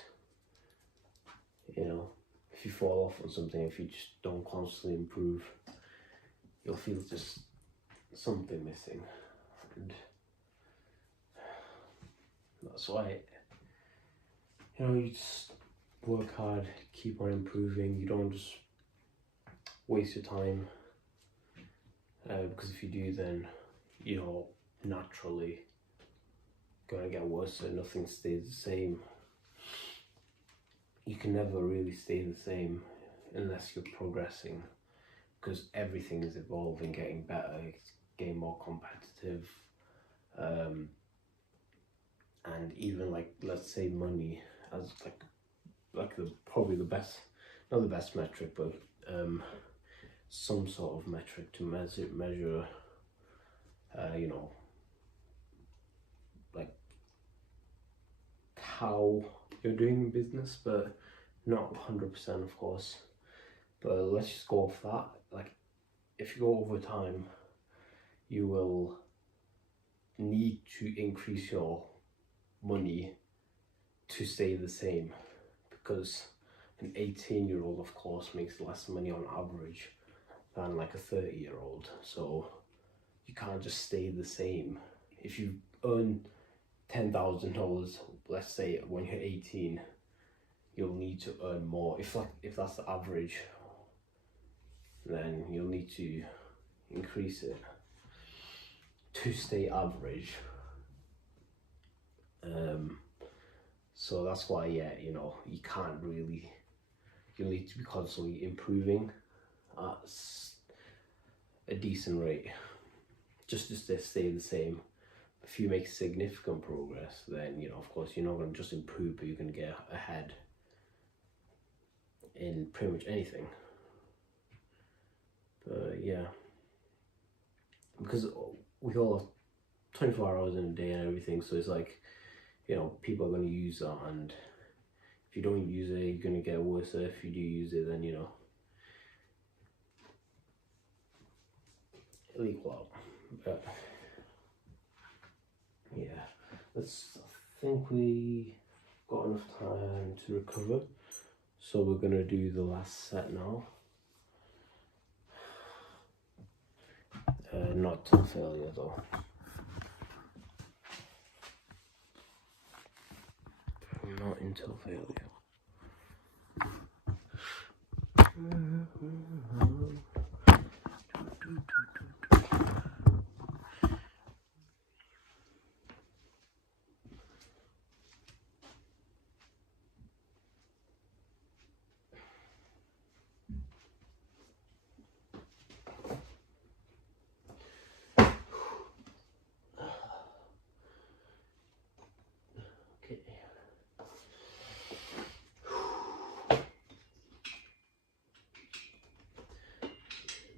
you know, if you fall off on something, if you just don't constantly improve, you'll feel just something missing, and that's why, you know, you just work hard, keep on improving. You don't just waste your time, because if you do, then you're naturally gonna get worse and nothing stays the same. You can never really stay the same unless you're progressing, because everything is evolving, getting better, it's getting more competitive, and even like, let's say money as like the probably the best, not the best metric, but some sort of metric to measure you know, like how you're doing in business, but not 100% of course. But let's just go off that. Like, if you go over time, you will need to increase your money to stay the same, because an 18-year-old of course makes less money on average than like a 30-year-old. So you can't just stay the same. If you earn $10,000, let's say when you're 18, you'll need to earn more. If that's the average, then you'll need to increase it to stay average. So that's why, yeah, you know, you can't really, you need to be constantly improving at a decent rate just to stay the same. If you make significant progress, then, you know, of course you're not going to just improve, but you're going to get ahead in pretty much anything. But yeah, because we all have 24 hours in a day and everything, so it's like, you know, people are going to use that, and if you don't use it, you're going to get worse. If you do use it, then, you know, it'll equal out. But yeah, I think we got enough time to recover, so we're going to do the last set now. Not till failure though. Not until failure.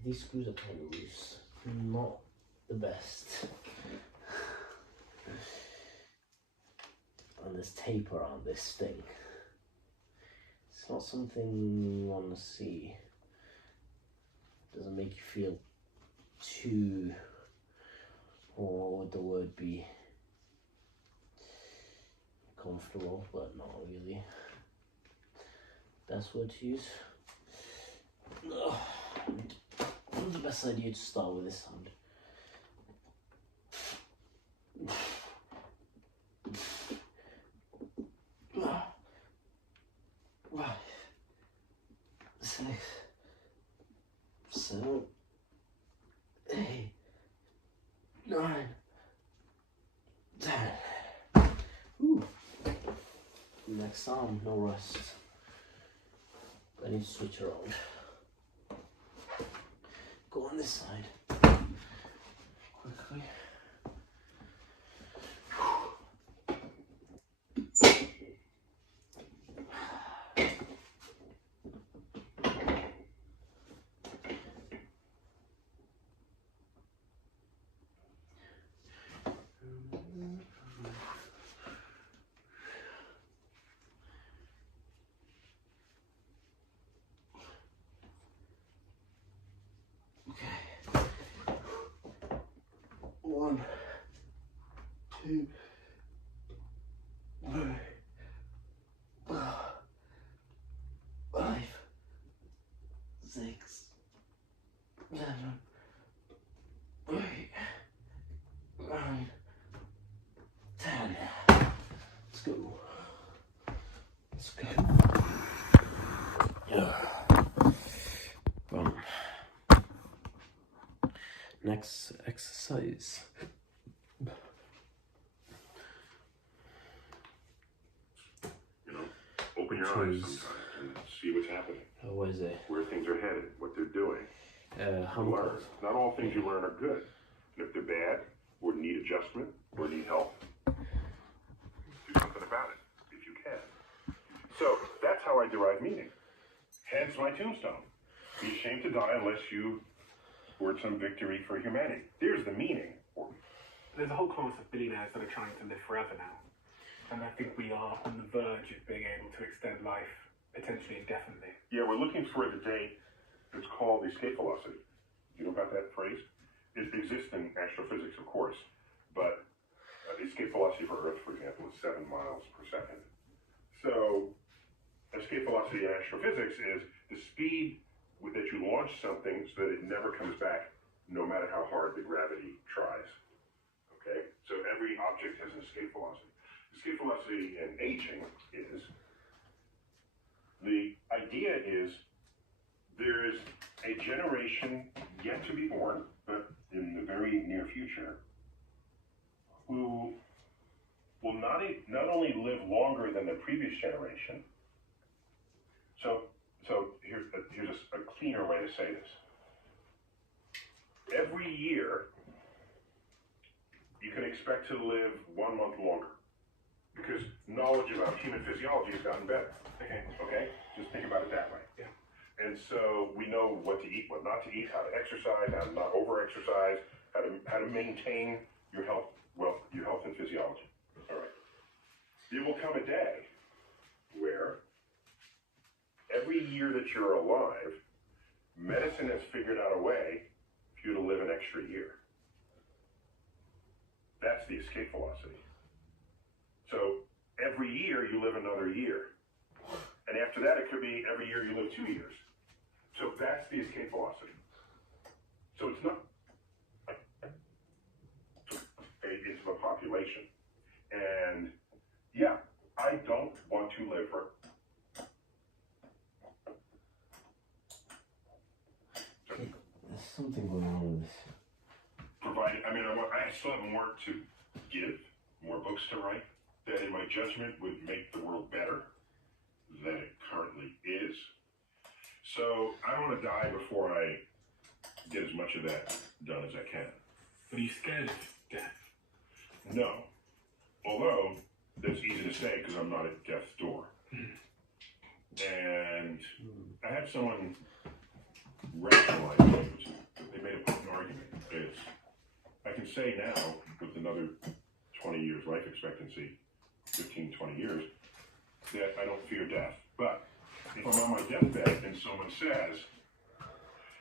These screws are kind of loose, not the best. And there's tape around this thing. It's not something you want to see. It doesn't make you feel too, or what would the word be? Comfortable, but not really. Best word to use. What's the best idea to start with this hand? Right. 6, 7, 8, 9, 10. Ooh. Next arm, no rest. I need to switch around. Go on this side. Quickly. Okay. 1, 2, 3, 4, 5, 6, 7, 8, 9, 10. Let's go. Let's go. Boom. Next exercise. Open your eyes sometimes and see what's happening. What is it? Where things are headed, what they're doing. Learn. Not all things you learn are good. And if they're bad, or need adjustment, or need help, do something about it, if you can. So, that's how I derive meaning. Hence my tombstone. Be ashamed to die unless you scored some victory for humanity. There's the meaning. There's a whole class of billionaires that are trying to live forever now. And I think we are on the verge of being able to extend life potentially indefinitely. Yeah, we're looking for the day. It's called the escape velocity. You know about that phrase? It exists in astrophysics, of course, but the escape velocity for Earth, for example, is 7 miles per second. So, escape velocity in astrophysics is the speed that you launch something so that it never comes back, no matter how hard the gravity tries. Okay? So every object has an escape velocity. Escape velocity in aging is, the idea is there is a generation yet to be born, but in the very near future, who will not only live longer than the previous generation. So here's a cleaner way to say this. Every year, you can expect to live 1 month longer because knowledge about human physiology has gotten better. Okay? Just think about it that way. Yeah. And so we know what to eat, what not to eat, how to exercise, how to not over-exercise, how to maintain your health and physiology. All right. There will come a day where every year that you're alive, medicine has figured out a way for you to live an extra year. That's the escape velocity. So every year you live another year. And after that, it could be every year you live 2 years. So that's the escape velocity. So it's not into the population. And yeah, I don't want to live for. There's something going on with this. I still have more to give, more books to write, that in my judgment would make the world better than it currently is. So I don't want to die before I get as much of that done as I can. But are you scared of death? No. Although, that's easy to say because I'm not at death's door. And I had someone rationalize it. They made a potent argument. I can say now, with another 20 years life expectancy, 15, 20 years, that I don't fear death. But if I'm on my deathbed and someone says,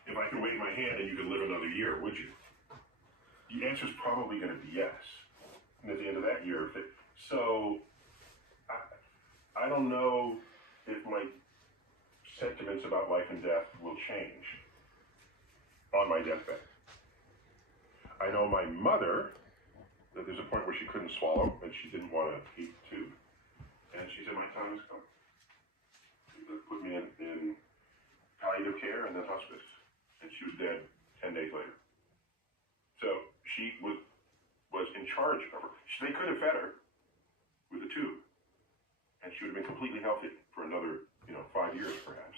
if I could wave my hand and you could live another year, would you? The answer is probably going to be yes. And at the end of that year, I don't know if my sentiments about life and death will change on my deathbed. I know my mother, that there's a point where she couldn't swallow and she didn't want to eat the tube. And she said, my time has come. They put me in palliative care and then hospice. And she was dead 10 days later. So she was in charge of her. They could have fed her with a tube. And she would have been completely healthy for another, 5 years perhaps.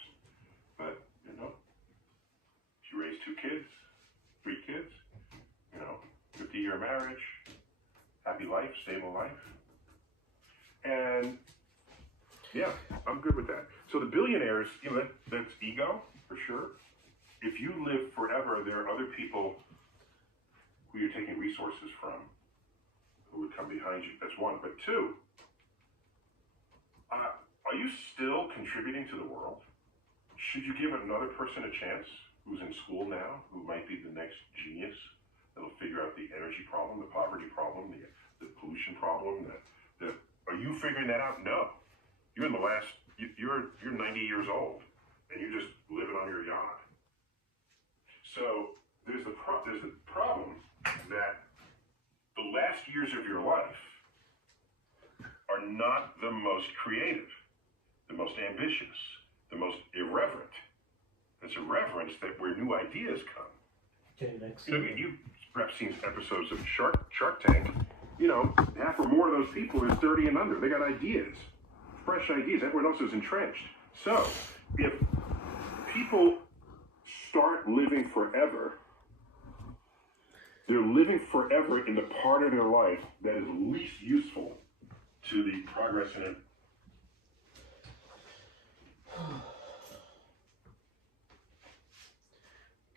But, she raised 2 kids, 3 kids, 50-year marriage, happy life, stable life. And yeah, I'm good with that. So the billionaires, that's ego for sure. If you live forever, there are other people who you're taking resources from who would come behind you. That's one. But 2, are you still contributing to the world? Should you give another person a chance who's in school now, who might be the next genius that'll figure out the energy problem, the poverty problem, the pollution problem? Are you figuring that out? No. You're you're 90 years old and you're just living on your yacht. So there's the problem that the last years of your life are not the most creative, the most ambitious, the most irreverent. It's irreverence where new ideas come. Okay, next. You've perhaps seen episodes of Shark Tank. Half or more of those people is 30 and under. They got ideas, fresh ideas. Everyone else is entrenched. So if people start living forever, they're living forever in the part of their life that is least useful to the progress in it.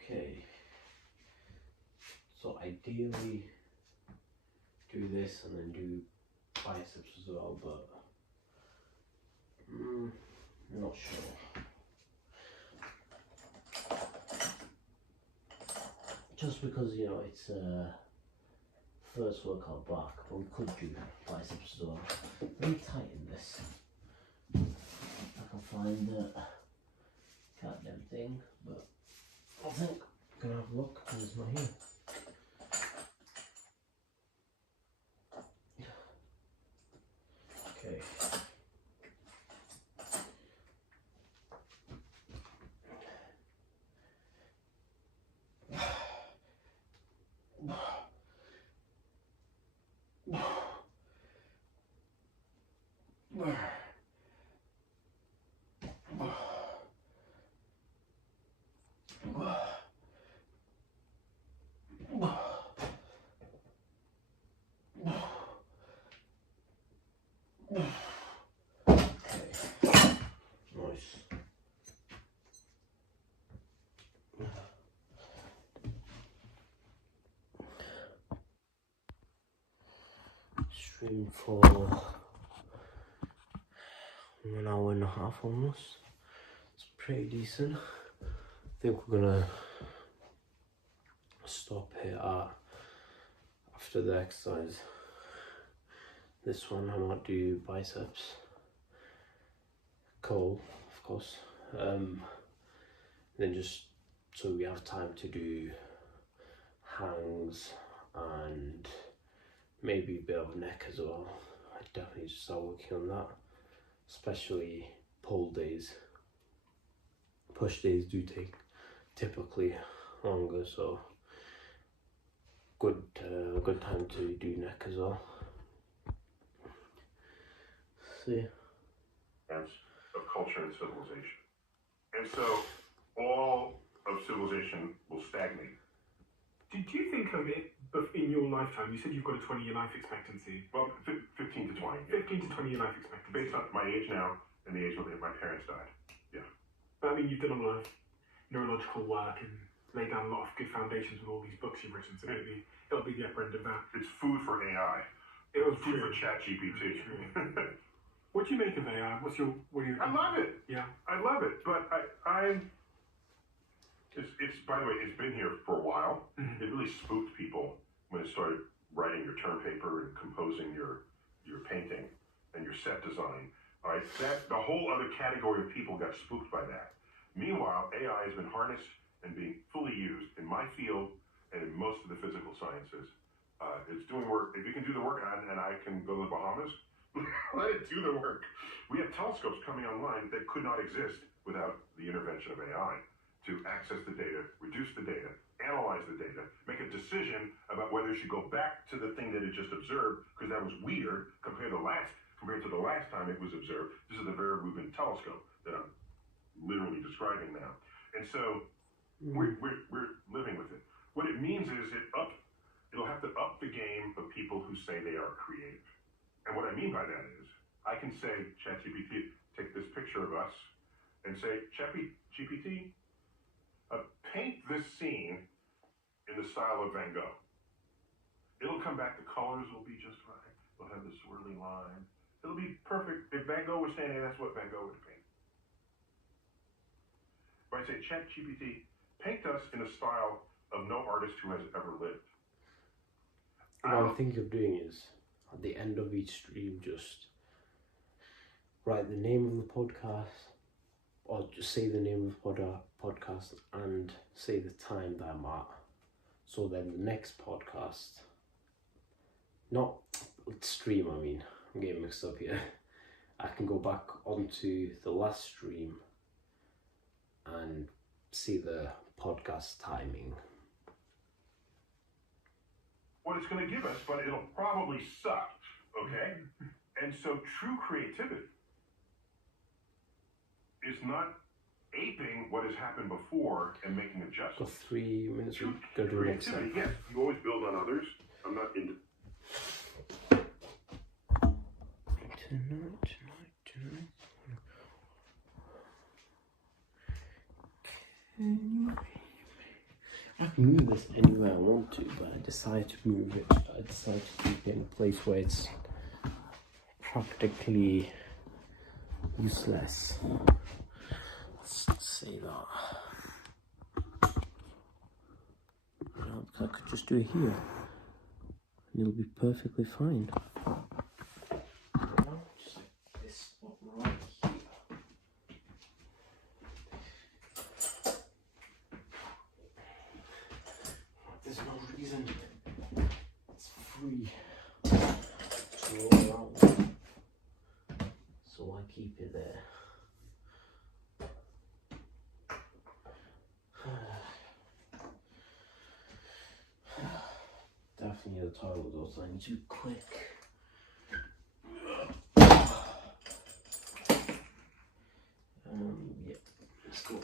Okay. So ideally do this and then do biceps as well, but I'm not sure. Just because it's first workout back, but we could do biceps as well. Let me tighten this. I can find the goddamn thing, but I think I'm gonna have a look because it's not here. Okay. Stream for 1 hour and a half almost. It's pretty decent. I think we're gonna stop here after the exercise. This one I might do biceps, curl of course, then just so we have time to do hangs and maybe a bit of neck as well. I definitely just start working on that, especially pull days. Push days do take typically longer, so good time to do neck as well. See. Of culture and civilization. And so all of civilization will stagnate. Did you think of it in your lifetime? You said you've got a 20-year life expectancy. Well, 15 to 20. 15 to 20-year life expectancy. Based on my age now and the age when my parents died. Yeah. But I mean, you've done a lot of neurological work and laid down a lot of good foundations with all these books you've written, so it'll be the upper end of that. It's food for AI. It was food for ChatGPT. What do you make of AI? I love it. Yeah. I love it. But it's by the way, it's been here for a while. Mm-hmm. It really spooked people when it started writing your term paper and composing your painting and your set design. All right, the whole other category of people got spooked by that. Meanwhile, AI has been harnessed and being fully used in my field and in most of the physical sciences. It's doing work. If you can do the work, and I can go to the Bahamas, let it do the work. We have telescopes coming online that could not exist without the intervention of AI to access the data, reduce the data, analyze the data, make a decision about whether it should go back to the thing that it just observed, because that was weird compared to the last time it was observed. This is the Vera Rubin telescope that I'm literally describing now. And so we're living with it. What it means is it'll have to up the game of people who say they are creative. And what I mean by that is, I can say, ChatGPT, take this picture of us, and say, ChatGPT, paint this scene in the style of Van Gogh. It'll come back, the colors will be just right. They'll have the swirling line. It'll be perfect. If Van Gogh was standing, that's what Van Gogh would paint. If I say, ChatGPT, paint us in a style of no artist who has ever lived. What I'm thinking of doing is, at the end of each stream, just write the name of the podcast, or just say the name of the podcast and say the time that I'm at. So then the next podcast, not stream, I mean, I'm getting mixed up here. I can go back onto the last stream and see the podcast timing. What it's going to give us, but it'll probably suck, okay? And so true creativity is not aping what has happened before and making adjustments. Got 3 minutes, True go to the next creativity, step. yes, you always build on others. I'm not into... Tonight. I can move this anywhere I want to, but I decide to move it. I decide to keep it in a place where it's practically useless. Let's say that. I could just do it here, and it'll be perfectly fine. Just like this spot right here. There's no reason. It's free to roll around, so I keep it there. Definitely the toilet though, so I need to be quick. Yeah, let's go.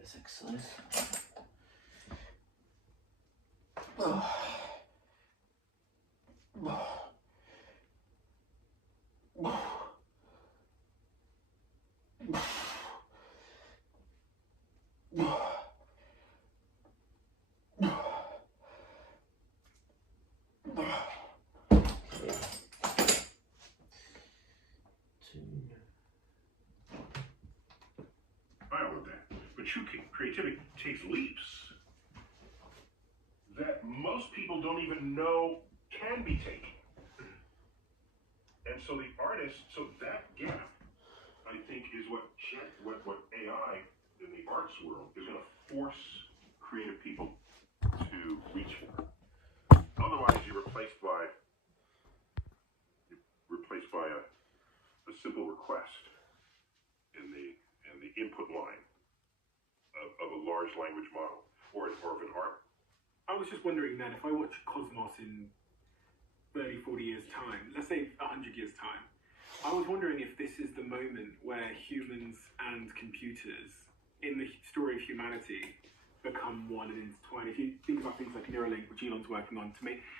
This exercise. But true creativity takes leaps that most people don't even know can be taken. And so the artist, so that gap, I think, is what AI in the arts world is going to force creative people to reach for. Otherwise, you're replaced by a simple request in the input line of a large language model or of an art. I was just wondering then, if I watch Cosmos in 30, 40 years' time, let's say 100 years' time, I was wondering if this is the moment where humans and computers, in the story of humanity, become one and intertwine. If you think about things like Neuralink, which Elon's working on,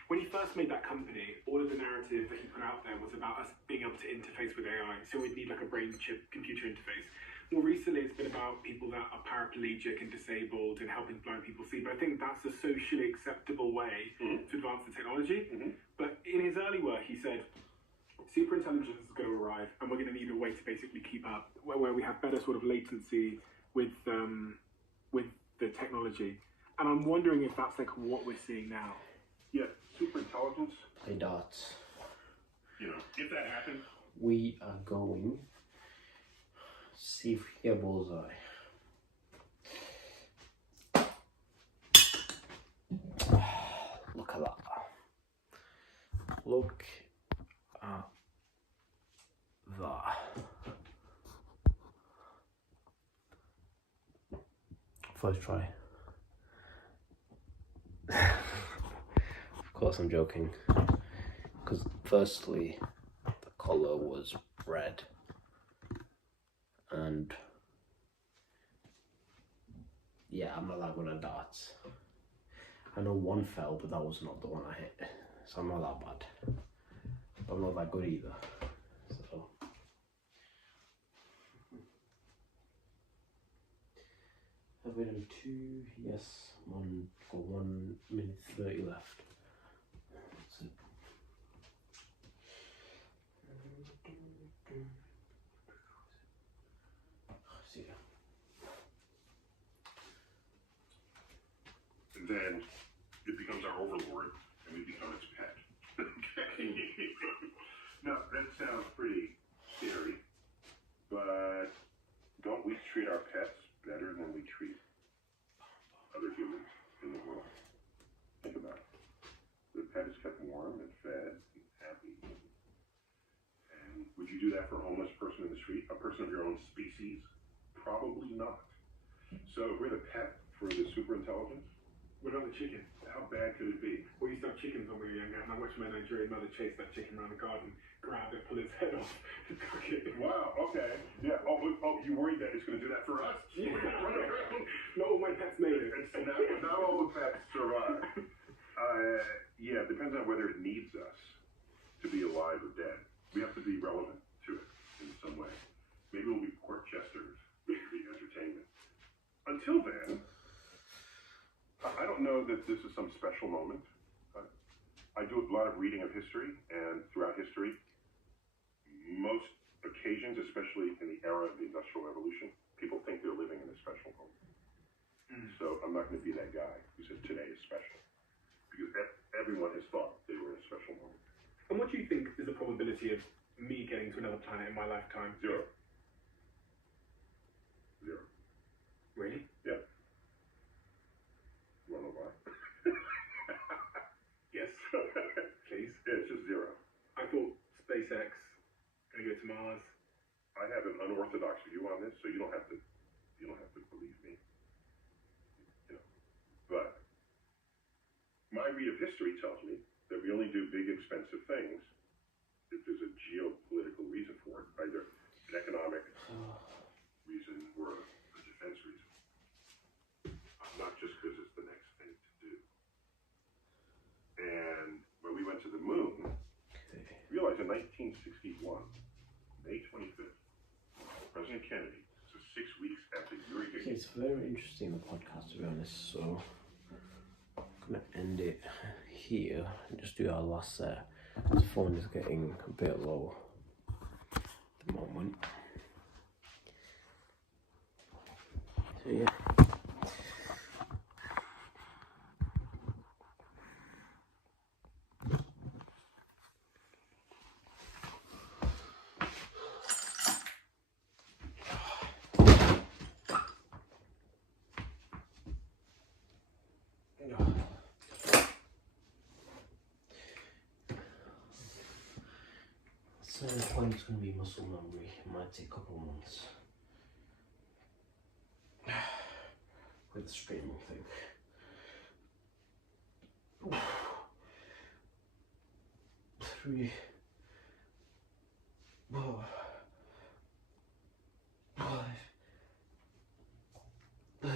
when he first made that company, all of the narrative that he put out there was about us being able to interface with AI. So we'd need like a brain chip computer interface. More recently, it's been about people that are paraplegic and disabled and helping blind people see. But I think that's a socially acceptable way to advance the technology. But in his early work, he said, superintelligence is going to arrive, and we're going to need a way to basically keep up, where we have better sort of latency, with the technology, and I'm wondering if that's like what we're seeing now. Yeah, super intelligence. Play darts. You know, if that happens, We are going. See if we get bullseye. Look at that. Look at that. First try. Of course I'm joking. Because firstly, the colour was red. And yeah, I'm not that good at darts. I know one fell, but that was not the one I hit. So I'm not that bad. But I'm not that good either. So have we done 2? Yes, one. Got 1 minute 30 left. That's it. See ya. and then it becomes our overlord, and we become its pet. Now, that sounds pretty scary, but don't we treat our pets better than we treat other humans in the world? Think about it. The pet is kept warm and fed and happy. And would you do that for a homeless person in the street? A person of your own species? Probably not. So if we're the pet for the super intelligence, What about the chicken? how bad could it be? We used to have chickens when we were younger, and I watched my Nigerian mother chase that chicken around the garden, grab it, pull its head off, and cook it. Wow, okay. Yeah, oh, you worried that it's going to do that for us? Yeah. We're gonna run around. Not all my pets made it. And not all the pets survive. Yeah, it depends on whether it needs us to be alive or dead. We have to be relevant to it in some way. Maybe we'll be court jesters, maybe entertainment. Until then, I don't know that this is some special moment. I do a lot of reading of history, and throughout history, most occasions, especially in the era of the Industrial Revolution, people think they're living in a special moment. So I'm not going to be that guy who says today is special, because everyone has thought they were in a special moment. And what do you think is the probability of me getting to another planet in my lifetime? Zero. Really? Yeah. You want to know why? Yes. Please. Yeah, it's just zero. I thought SpaceX gonna go to Mars. I have an unorthodox view on this, so you don't have to believe me. You know, but my read of history tells me that we only do big, expensive things if there's a geopolitical reason for it, either an economic reason or a defense reason. Not just because it's the next thing to do. And when we went to the moon, realized in 1961, May 25th, President Kennedy, so 6 weeks after Yuri Gagarin. It's very interesting, the podcast, to be honest, so I'm going to end it here and just do our last set. The phone is getting a bit low at the moment. So yeah. Certain point it's going to be muscle memory. It might take a couple of months with the streaming thing. Oof. 3, 4, 5, 6,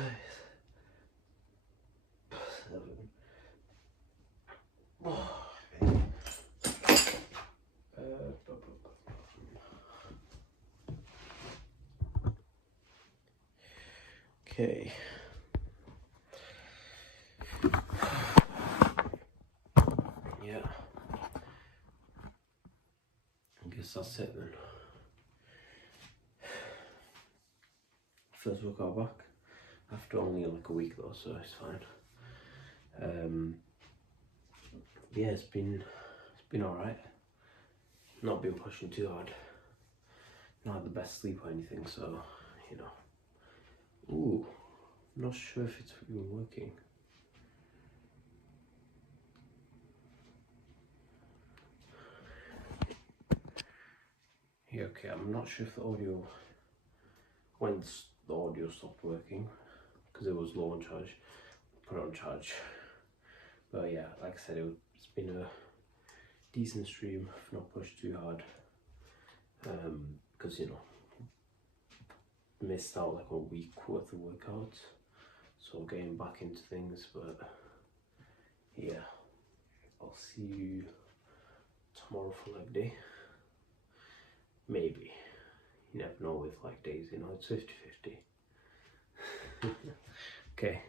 7. Okay. Yeah. I guess that's it then. first workout back after only like a week though, so it's fine. Yeah, it's been alright. Not been pushing too hard. Not had the best sleep or anything, so you know. Ooh, not sure if it's even working. Yeah, okay, I'm not sure if the audio, when the audio stopped working, because it was low on charge, put it on charge. But yeah, like I said, it's been a decent stream. I've not pushed too hard, because you know, missed out like a week worth of workouts, so getting back into things. But yeah, I'll see you tomorrow for leg day. Maybe, you never know with leg days, you know, it's 50-50. Okay.